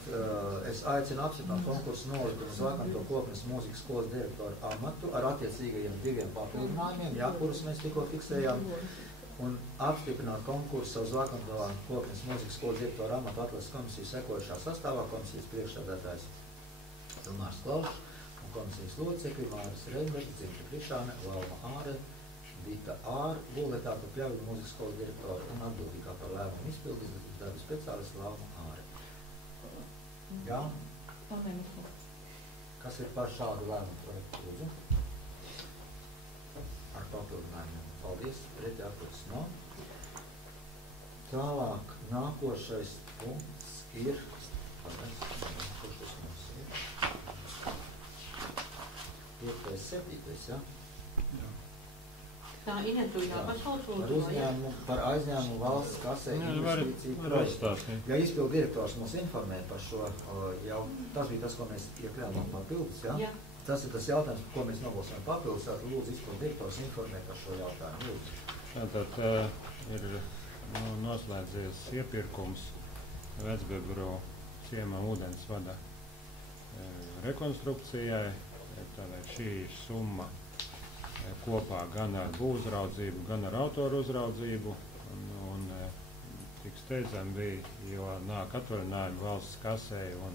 es aicinu apstiprināt konkursu nolikumu uz vakanto Koknes mūzikas skolas direktoru amatu ar attiecīgajiem 2 papildinājumiem, ja, kurus mēs tikko fiksējām, un apstiprināt konkursu uz vakanto Koknes mūzikas skolas direktoru amatu atlases komisiju sekojušā sastāvā, komisijas priekšsēdētājs Ilmārs Klaušs un komisijas locekļi Māris Reimbergs, Dzimta Krišāne, Lauma Āre, Dita Ār, Bulletāta Pļauju mūzikas skolas direktoru un atbildīgā par lēmumu izpildi darba speciālists Lauma Āre. Jā? Kas ir par šādu lēmumu projektu, lūdzu? Ar papildinājumiem. Paldies, pretī atpūtas nav. Tālāk, nākošais punkts ir, kurš tas mums ir? 5. 7. Ja? Jā. Tā Inetuļā pašvalsūdzu. Par uzņēmumu, par aizņēmumu valsts kasē investīciju projektu. Ja izpildu direktors mums informē par šo, jau tas bija tas, ko mēs iekļāvām papildus, ja? Jā. Tas ir tas jautājums, ko mēs nobalsojam papildus, tad lūdzu izpildu direktors informē par šo jautājumu. Lūdzu. Tātad ir noslēdzies iepirkums Vecbebru ciemā ūdens vada rekonstrukcijai. Tātad šī summa kopā gan ar būvuzraudzību, gan ar autoru uzraudzību, un tik steidzami bija, jo nāk atvaļinājumi valsts kasē, un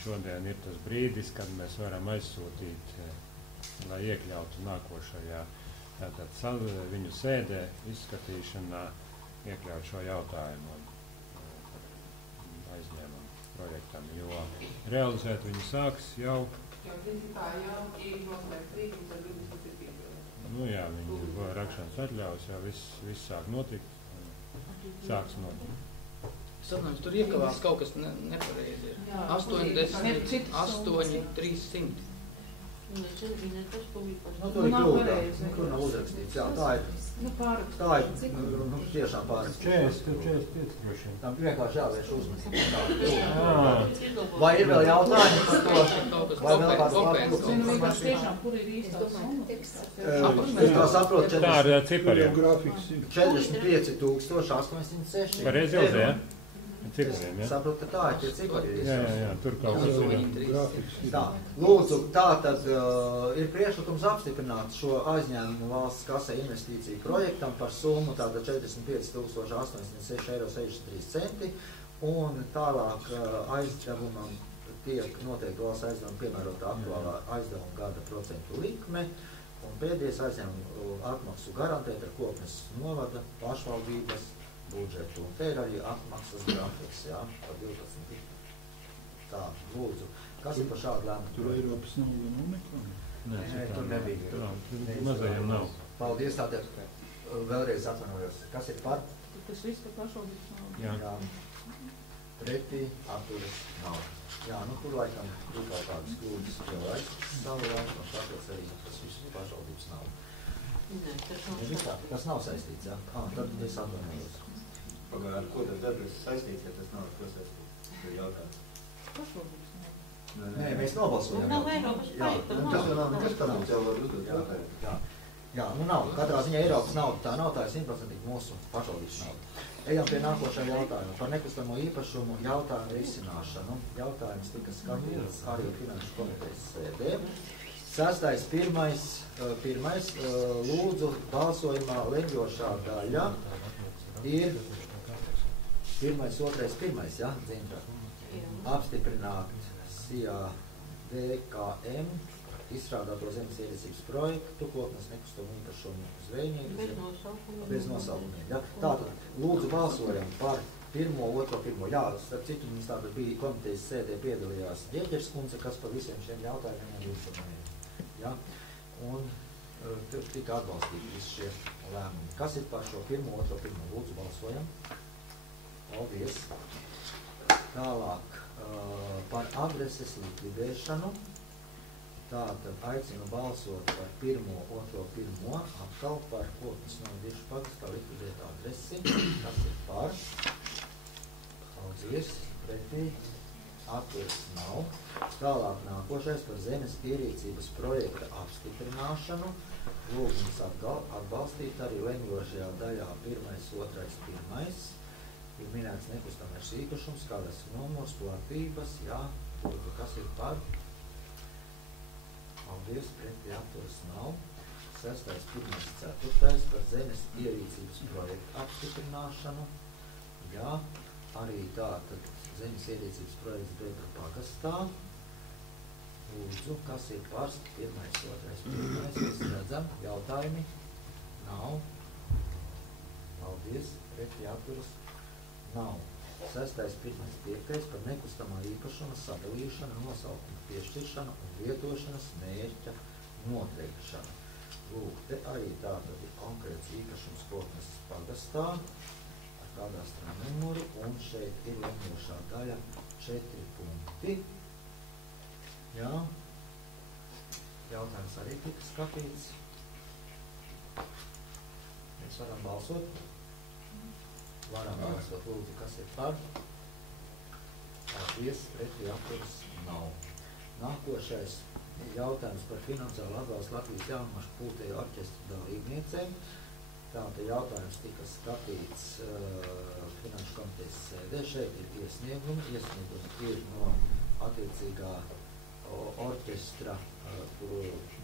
šodien ir tas brīdis, kad mēs varam aizsūtīt, lai iekļautu nākošajā tātad viņu sēdē izskatīšanā, iekļaut šo jautājumu aizņēmumu projektam, jo realizēt viņu sāks jau. Jo principā jau ir noslēgts rīkums ar 27. Nu jā, viņu rakšanas atļaus, jau viss sāk notikt, sāks notikt. Sapnājums, tur iekavās kaut kas nepareizi ir. 80, 8, 300. Nu, tur ir kļūda, tur nav uzrakstīts, jā, tā ir tiešām pārrakstīts. 45 droši vien. Tam vienkārši jāvērš uzmanību. Vai ir vēl jautājumi par to? Vai vēl kāds papildus? Vienkārši tiešām, kur ir īstās summas? Es tā saprotu, tā ir cipariem. 45 806. Pareizi jau, jā? Cipariem, jā? Saprotu, ka tā ir tie cipari. Jā, tur kaut kas. Tā, lūdzu, tā tad ir priekšlikums apstiprināt šo aizņēmumu valsts kasē investīciju projektam par summu tāda 45 886,63 €, un tālāk aizdevumam tiek noteikti valsts aizdevumu piemērota aktuālā aizdevuma gada procentu likme, un pēdējais aizņēmumu atmaksu garantēt ar Koknes novada pašvaldības budžetu. Un te ir arī atmaksas grafiks, jā, par 12. Tā, lūdzu. Kas ir par šādu lēmumu? Tur Eiropas nauda nav nekā? Nē, tur nebija. Mazajiem nav. Paldies, tātad vēlreiz atvainojos. Kas ir par? Tas viss par pašvaldības naudu. Jā. Pretī atturas nav. Jā, nu tur laikam ir kaut kādas kļūdas jau savu laiku, un tāpēc arī tas viss ir pašvaldības nauda. Nē, tas nav saistīts, jā? Tad es atvainojos. Pagāju, ar ko tas darbs saistīts, ja tas nav ar ko saistīts? Tas ir jautājums. Pašvaldības nauda. Nē, mēs nobalsojam. Nav Eiropas projekta, Tas nav nekas par naudu. Jau var uzdot jautājumu. Jā, nu nav. Katrā ziņā Eiropas nauda tā nav, tā ir 100% mūsu pašvaldības nauda. Ejam pie nākošā jautājuma. Par nekustamo īpašumu jautājumu risināšanu. Jautājums tika skatīts arī Finanšu komitejas sēdē. 6. pirmais lūdzu balsojumā leģošā daļa ir 1, 2, 1, ja, Dzinta? Apstiprināt SIA DKM izstrādāto zemes ierīcības projektu, koknes nekustamo īpašumu zvejnieku. Bez nosaukumiem. Ja? Tātad, lūdzu balsojam par 1, 2, 1. Jā, starp citu, mums tātad bija komitejas sēdē piedalījās Ģeģers kundze, kas par visiem šiem jautājumiem informēja. Ja? Un tur tika atbalstīti visi šie lēmumi. Kas ir par šo 1, 2, 1? Lūdzu balsojam. Paldies. Tālāk par adreses likvidēšanu. Tātad aicinu balsot par 1, 2, 1, atkal par koknes novadīšu pagastā likvidēt adresi. Kas ir par? Paldies. Pretī. Atturas nav. Tālāk nākošais par zemes ierīcības projekta apstiprināšanu. Lūgums atbalstīt arī lemjošajā daļā 1, 2, 1. Ir minēts nekustamais īpašums, kādas numurs, platības, jā, kas ir par? Paldies, pretī atturas nav. 6, 1, 4 par zemes ierīcības projektu apstiprināšanu. Jā, arī tātad zemes ierīcības projekts Bebra pagastā. Lūdzu, kas ir par 1, 2, 1? Mēs redzam, jautājumi nav. Paldies, pretī atturas nav. 6, 1, 5 par nekustamā īpašuma sadalīšanu, nosaukumu piešķiršanu un lietošanas mērķa noteikšanu. Lūk, te arī tātad ir konkrēts īpašums koknes pagastā ar kadastrā numuru, un šeit ir lemjošā daļa 4 punkti. Jā. Jautājums arī tika skatīts. Mēs varam balsot. Varam balsot, lūdzu, kas ir par. Paldies, pretī atturas nav. Nākošais jautājums par finansiālu atbalstu Latvijas jaunumašu pultēju orķestra dalībniecēm. Tātad jautājums tika skatīts Finanšu komitejas sēdē. Šeit ir iesniegumi. Iesniegumi ir no attiecīgā orķestra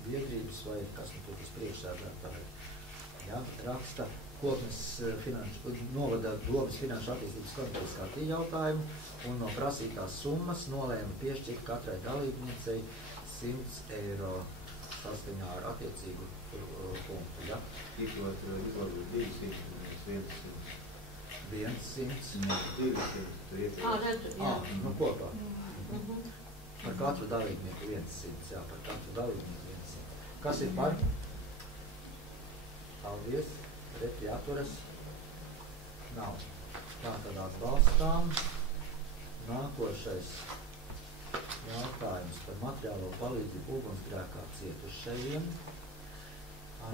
biedrības vai kas nu tur uz priekšsēdētāji. Ja, raksta Koknes novada Domas finanšu attīstības komitejas skatīja jautājumu un no prasītās summas nolēma piešķirt katrai dalībniecei 100 eiro saskaņā ar attiecīgu punktu. Ja? Izlot 200, 100. Nu kopā. Par katru dalībnieku 100, jā, par katru dalībnieku 100. Kas ir par? Paldies. Pretī atturas nav. Tātad atbalstām. Nākošais jautājums par materiālo palīdzību ugunsgrēkā cietušajiem.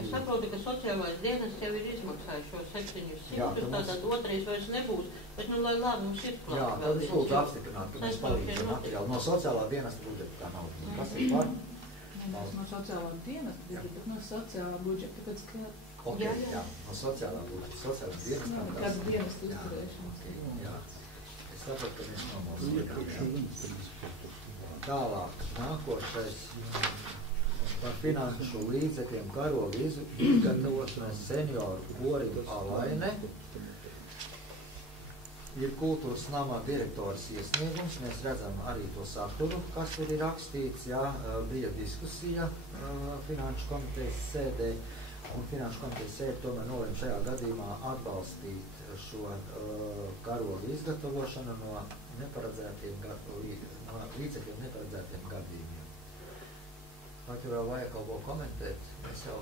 Es saprotu, ka sociālais dienests jau ir izmaksājis šo 700, tātad otrais vairs nebūs, bet nu lai lēmums ir klāt. Jā, tad es lūdzu apstiprināt, ka mēs palīdzam materiālu no sociālā dienesta budžeta tā nav. Kas ir par? No sociālā dienesta, bet no sociālā budžeta, tāpēc, ka Jā, no sociālā budžeta, sociālā dienesta. Kāda dienesta uzturēšanas. Jā, es saprotu, ka mēs nobalsojam. Tālāk, nākošais par finanšu līdzekļiem karogu izgatavošanai senioru Goriņu Alaine. Ir kultūras namā direktoras iesniegums, mēs redzam arī to saturu, kas ir rakstīts, jā, bija diskusija finanšu komitejas sēdē. Un finanšu komitejas sēde tomēr nolēma šajā gadījumā atbalstīt šo karogu izgatavošanu no līdzekļiem neparedzētiem gadījumiem. Vai tu vēl vajag kaut ko komentēt? Mēs jau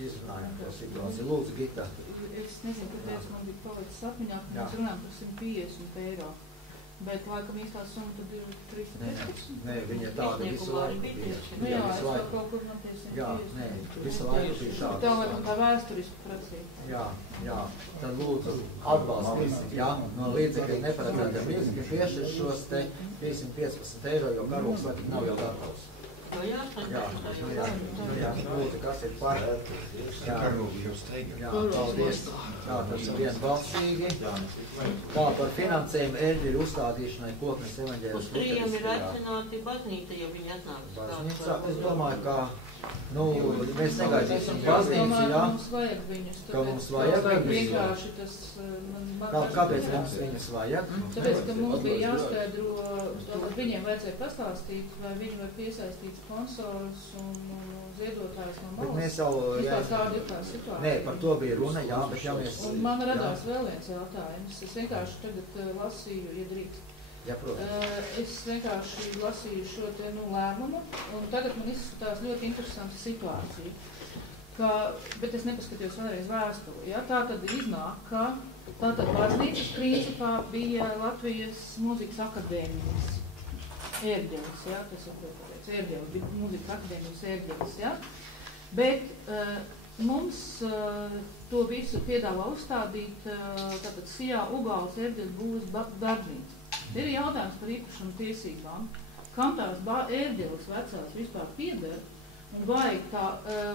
izrunājam to situāciju. Lūdzu, Gita. Es nezinu, kāpēc man bija palicis atmiņā, ka mēs runājam par 150 eiro. Bet laikam īstā summa tad ir 350. Nē, viņa tāda visu laiku bija. Jā, es vēl kaut kur man tie 150. Jā, nē, visu laiku bija šāda. Tā laikam tā vēsturiski prasīja. Jā, tad lūdzu atbalstīsim, jā, no līdzekļiem neparedzētiem līdzekļiem piešķir šos te 315 eiro, jo karogs laikam nav jau gatavs. Jā, lūdzu, kas ir par? Jā, paldies. Jā, tas ir vienbalsīgi. Kā par finansējumu eļļu uzstādīšanai Koknes evaņģēlas Uz 3 ir aicināti baznīca, ja viņi atnāks. Baznīca, es domāju, ka Nu, mēs negaidīsim baznīcu, jā. Mums vajag viņus. Ka mums vajag viņus. Vienkārši tas... Kāpēc mums viņus vajag? Tāpēc, ka mums bija jāskaidro, viņiem vajadzēja pastāstīt, vai viņi var piesaistīt sponsorus un ziedotājus no malas. Bet mēs jau... Vispār kāda ir tā situācija. Nē, par to bija runa, jā, bet ja mēs... Un man radās vēl viens jautājums. Es vienkārši tagad lasīju, ja drīkst. Jā, protams. Es vienkārši lasīju šo te lēmumu, un tagad man izskatās ļoti interesanta situācija. Bet es nepaskatījos vēlreiz vēstuli. Ja? Tā tad iznāk, ka tātad baznīcas principā bija Latvijas mūzikas akadēmijas ērģelis, ja? Tas ir pateicis, ērģelis, bija mūzikas akadēmijas ērģelis, ja? Bet mums to visu piedāvā uzstādīt tātad Sijā Ugāles ērģelis būs darbnīca. Ir jautājums par īpašumu tiesībām, kam tās ērģeles vecās vispār pieder, un vai tā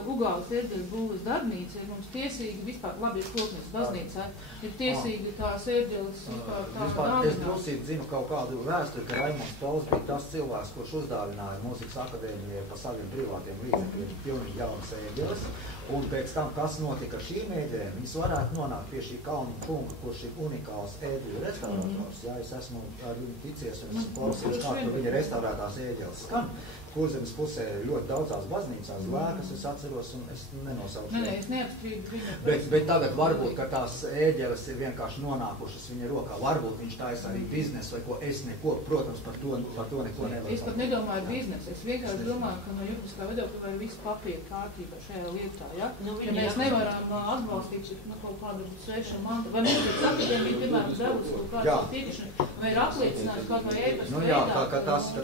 Ugāles ērģeles būvas darbnīca ir mums tiesīgi vispār, labi, ir Koknes baznīcā, ir tiesīgi tās ērģeles vispār tā dāvināt. Es drusīgi zinu kaut kādu vēsturi, ka Raimonds Pauls bija tas cilvēks, kurš uzdāvināja mūzikas akadēmijai pa saviem privātiem līdzekļiem pilnīgi jaunas ērģeles, un pēc tam, kas notika ar šīm ērģelēm, viņas varētu nonākt pie šī Kalniņa kunga, kurš ir unikāls ērģeļu restaurators. Jā, es esmu ar viņu ticies un esmu klausījies, kā viņa restaurētās ērģeles skan. Kurzemes pusē ļoti daudzās baznīcās lēkas, es atceros, un es nenosaucu. Nē, es neapstrīdu viņu. Bet tagad varbūt, ka tās ērģeles ir vienkārši nonākušas viņa rokā. Varbūt viņš taisa arī biznesu vai ko, es neko, protams, par to neko nevaru. Es pat nedomāju biznesu, es vienkārši domāju, ka no juridiskā viedokļa vai viss papīra kārtība šajā lietā, ja? Ja mēs nevaram atbalstīt kaut kādu svešu mantu, vai mūzikas akadēmija, piemēram, devusi kaut kādu piekrišanu, vai ir apliecinājums kaut vai ēpas veidā. Nu jā, ka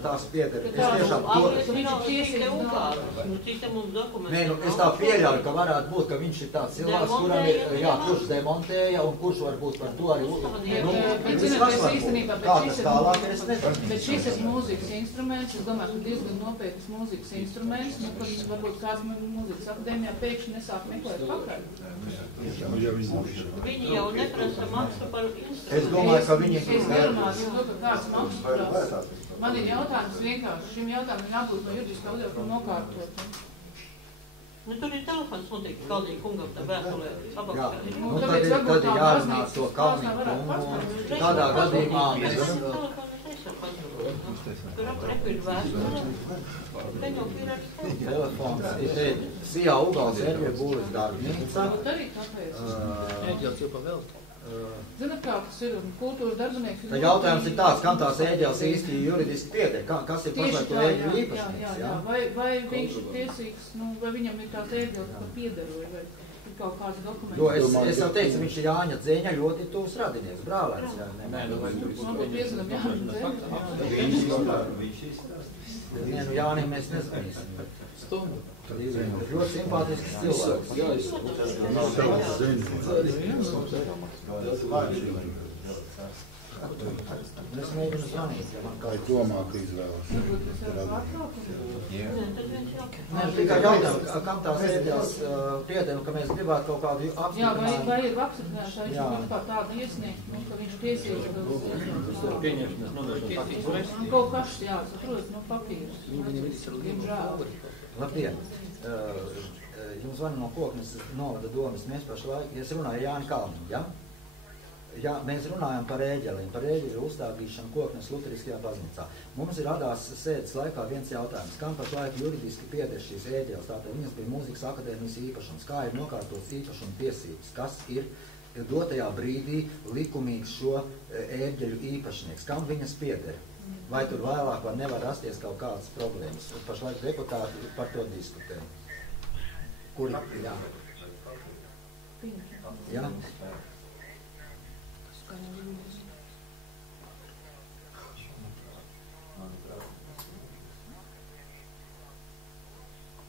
tās pieder. Es tiešām to... Nē, nu es tā pieļauju, ka varētu būt, ka viņš ir tāds cilvēks, kuram ir, jā, kurš demontēja un kurš varbūt par to arī... Kā tas tālāk, es nezinu. Bet šis ir mūzikas instruments, es domāju, ka diezgan nopietnas mūzikas instruments, nu, kad varbūt kāds mūzikas akadēmijā pēkšņi nesāk meklēt pakaļ. Viņi jau neprasa maksu par instrumentu. Es domāju, ka viņi... Es nedomāju, ka kāds maksu prasa. Man ir jautājums vienkārši, šim jautājumam jābūt no juridiskā viedokļa nokārtot. Nu, tur ir telefons noteikti Kalniņa kungam tā vēstulē. Jā, nu tad ir jārunā to Kalniņa kungu. Tādā gadījumā mēs... Tur aprekvīdu vēstulē. Telefons ir šeit. Sijā Ugāles ērģeļu būves darbnīca. Arī kāpēc? Ērģeļs jau pavēlta. Zināt, kā tas ir kultūras darbinieks? Tad jautājums ir tāds, kam tās ēģeles īsti juridiski pieder? Kas ir pašlaik to ēģeļu īpašnieks? Jā. Vai viņš ir tiesīgs, vai viņam ir tās ēģeles par piederoju, vai ir kaut kāds dokuments? Jo es jau teicu, viņš ir Jāņa Dzeņa ļoti tūs radinieks, brālēns. Nē, nu vai tur piezinām Jāņa Dzeņa? Nē, nu Jānim mēs nezvanīsim. Stundu. Ļoti simpātisks cilvēks. Es mēģinu zvanīt, ja man kā ir domāta izvēles. Nē, tikai jautājums, kam tās ēģeles pieder, ka mēs gribētu kaut kādu apstiprinājumu. Jā, vai ir apstiprinājuši, vai viņš vispār tādu iesniegt, ka viņš tiesīgs. Kaut kas, jā, saprot, no papīra. Labdien! Jums zvana no Koknes novada domas, mēs pašlaik, es runāju Jāni Kalniņu, ja? Ja, mēs runājam par ēģeliem, par ēģeļu uzstādīšanu Koknes Luteriskajā baznīcā. Mums ir radās sēdes laikā viens jautājums, kam pašlaik juridiski pieder šīs ēģeles, tātad viņas bija mūzikas akadēmijas īpašums, kā ir nokārtots īpašuma tiesības, kas ir dotajā brīdī likumīgs šo ēģeļu īpašnieks, kam viņas pieder? Vai tur vēlāk var nevar rasties kaut kādas problēmas? Pašlaik deputāti par to diskutē. Kuri? Jā. Jā?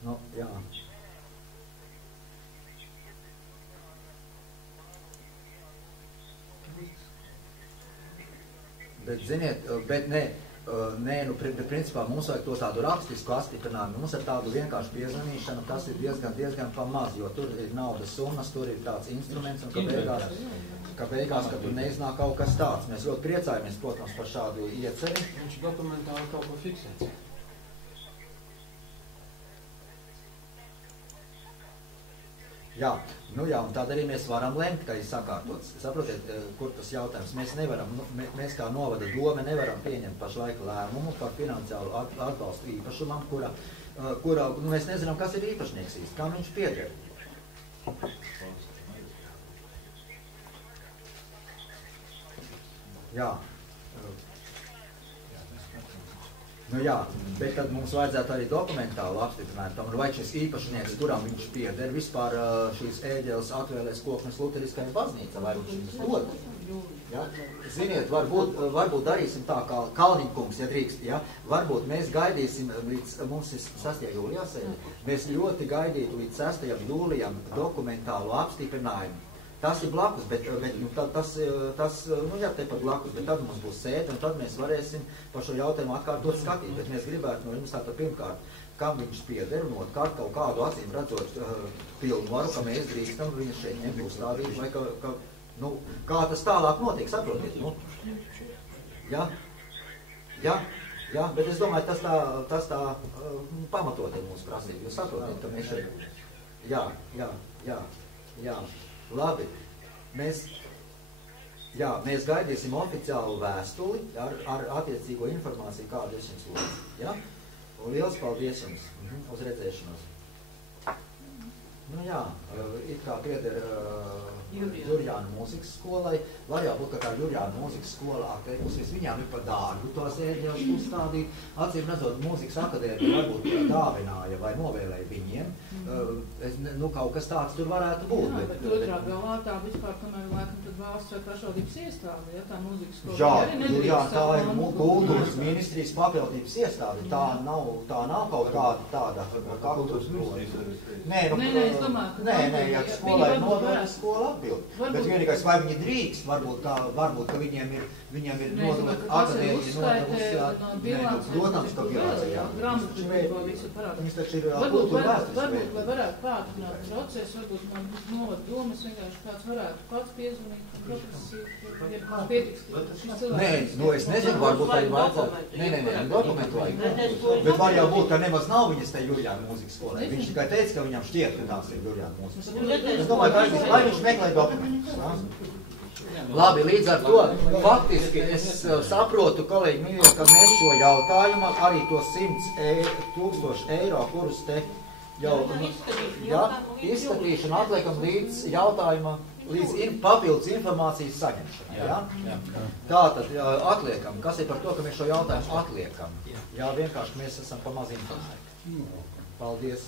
Nu, jā. Bet, ziniet, nē, nu, principā mums vajag to tādu rakstisku apstiprinājumu. Mums ar tādu vienkārši piezvanīšanu, tas ir diezgan pamaz, jo tur ir naudas summas, tur ir tāds instruments, un ka beigās, ka tur neiznāk kaut kas tāds. Mēs ļoti priecājamies, protams, par šādu ieceri. Viņš dokumentāli kaut ko fiksēts. Jā, un tad arī mēs varam lemt, ka ir sakārtots. Saprotiet, kur tas jautājums. Mēs nevaram, mēs kā novada dome nevaram pieņemt pašlaik lēmumu par finansiālu atbalstu īpašumam, kura mēs nezinām, kas ir īpašnieks īsti, kam viņš pieder. Jā. Jā, bet tad mums vajadzētu arī dokumentālu apstiprināt tam, vai šis īpašnieks, kuram viņš pieder, vispār šīs ēģeles atvēlēs Koknes Luteriskajai baznīcai, vai viņš viņus dod. Ja? Ziniet, varbūt darīsim tā kā Kalniņkungs, ja drīkst, ja? Varbūt mēs gaidīsim līdz, mums ir 6. jūlijā sēde, mēs ļoti gaidītu līdz 6. jūlijam dokumentālu apstiprinājumu. Tas ir blakus, bet tepat blakus, bet tad mums būs sēde, un tad mēs varēsim par šo jautājumu atkārtot skatīt. Bet mēs gribētu no jums tātad pirmkārt, kam viņš pieder, un otrkārt kaut kādu acīm redzot pilnvaru, ka mēs drīkstam viņu šeit ņemt uzstādīt, vai kā tas tālāk notiek, saprotiet? Jā, bet es domāju, tas tā pamatot ir mūsu prasība, jūs saprotiet, ka mēs šeit... Jā. Labi, mēs gaidīsim oficiālu vēstuli ar attiecīgo informāciju, kādu es jums lūdzu. Ja? Un liels paldies jums. Uz redzēšanos. It kā pieder Jurjānu mūzikas skolai. Var jau būt, ka tā Jurjānu mūzikas skola atteikusies. Viņām ir par dārgu tos ēģeļus uzstādīt. Acīm redzot, mūzikas akadēmija varbūt dāvināja vai novēlēja viņiem. Kaut kas tāds tur varētu būt. Jā, bet otrā galā tā vispār, kamēr laikam tad valsts vai pašvaldības iestāde, ja tā mūzikas skola. Jā, tā ir kultūras ministrijas papildības iestāde. Tā nav kaut kāda tāda kultūras ministrijas. Es domāju, ka ja skolai novēlēt skola atbild. Bet vienīgais, vai viņi drīkst, varbūt ka viņiem ir nodot akadēmija, protams, ka jā. Grāmatvedība visu parādīt. Viņas taču ir kultūra vēstures. Varbūt, lai varētu pātrināt procesu, varbūt man novad domas vienkārši kāds varētu pats piezvanīt, kāds pietiks. Nē, es nezinu, varbūt arī vajadzētu. Nē, dokumentu vajag. Bet var jau būt, ka nemaz nav viņas te Jurjānu mūzikas skolē. Viņš tikai teica, ka viņam šķiet, ka tās ir Jurjānu mūzikas skolē. Es domāju, ka viņš meklē dokumentus. Labi, līdz ar to faktiski es saprotu, kolēģi mīļie, ka mēs šo jautājumu, arī to 100,000 eiro, kurus te jau izskatīšanu atliekam līdz jautājuma, līdz papildus informācijas saņemšanai. Ja? Tātad atliekam. Kas ir par to, ka mēs šo jautājumu atliekam? Jā, vienkārši mēs esam pa maz informēti. Paldies.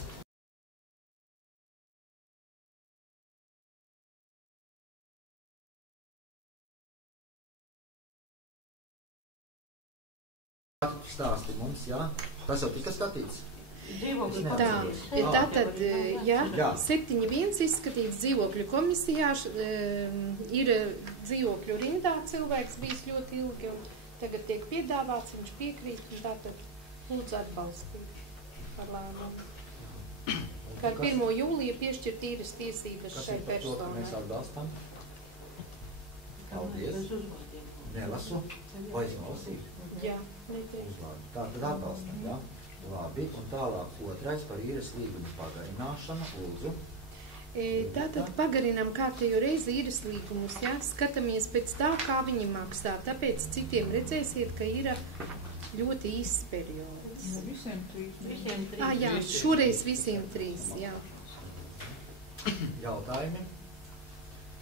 Stāsti mums, jā? Tas jau tika skatīts? Tātad, 7.1 izskatīts dzīvokļu komisijā, ir dzīvokļu rindā cilvēks bijis ļoti ilgi, un tagad tiek piedāvāts, viņš piekrīt, un tātad lūdzu atbalstīt par lēmumu. Kā 1. jūlija piešķirt īres tiesības šai personai. Mēs atbalstam? Paldies. Nelasu? Vai es nolasīju? Jā, netieši. Tātad atbalstam, jā? Labi, un tālāk otrais par īres līgumu pagarināšanu, lūdzu. Tātad pagarinām kārtējo reizi īres līgumus, jā? Skatāmies pēc tā, kā viņi maksā. Tāpēc citiem redzēsiet, ka ir ļoti īsts periods. Visiem 3. Jā, šoreiz visiem 3, jā. Jautājumi?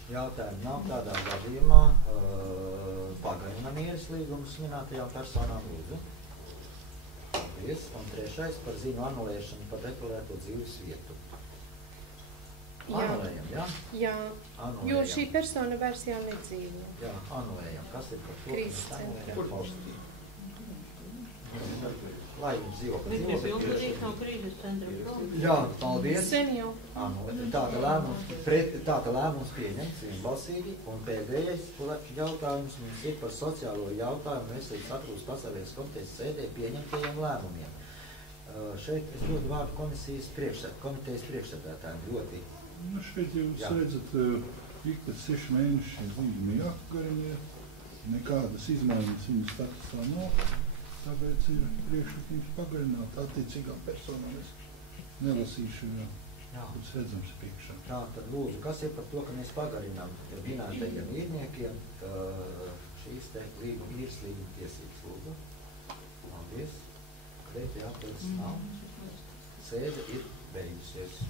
Jautājumi nav tādā gadījumā. Pagarinam īres līgumus minētajām personām, lūdzu. Paldies. Un 3. par ziņu anulēšanu par deklarēto dzīves vietu. Anulējam, jā? Jā, jo šī persona vairs jau nedzīvo. Jā, anulējam. Kas ir par to? Krīzes Lai viņš dzīvo, ka dzīvo. Viņš ir pilnīgi no krīzes centra. Jā, paldies. Sen jau. Tāda lēmums pieņemts vienbalsīgi, un pēdējais jautājums mums ir par sociālo jautājumu veselības aprūpes pasaules komitejas sēdē pieņemtajiem lēmumiem. Šeit es dodu vārdu komitejas priekšsēdētājiem ļoti. Šeit jūs redzat, ik pēc 6 mēneši līgumi jāpagarina, nekādas izmaiņas viņu statusā nav. Tāpēc ir priekšlikums pagarināt attiecīgām personām. Es nelasīšu, Jā. Būs redzams priekšā. Tā, tad lūdzu, kas ir par to, ka mēs pagarinām minētajiem īrniekiem šīs te īres līguma tiesības, lūdzu? Paldies. Kādēļ te atvedas nav? Sēde ir beigusies.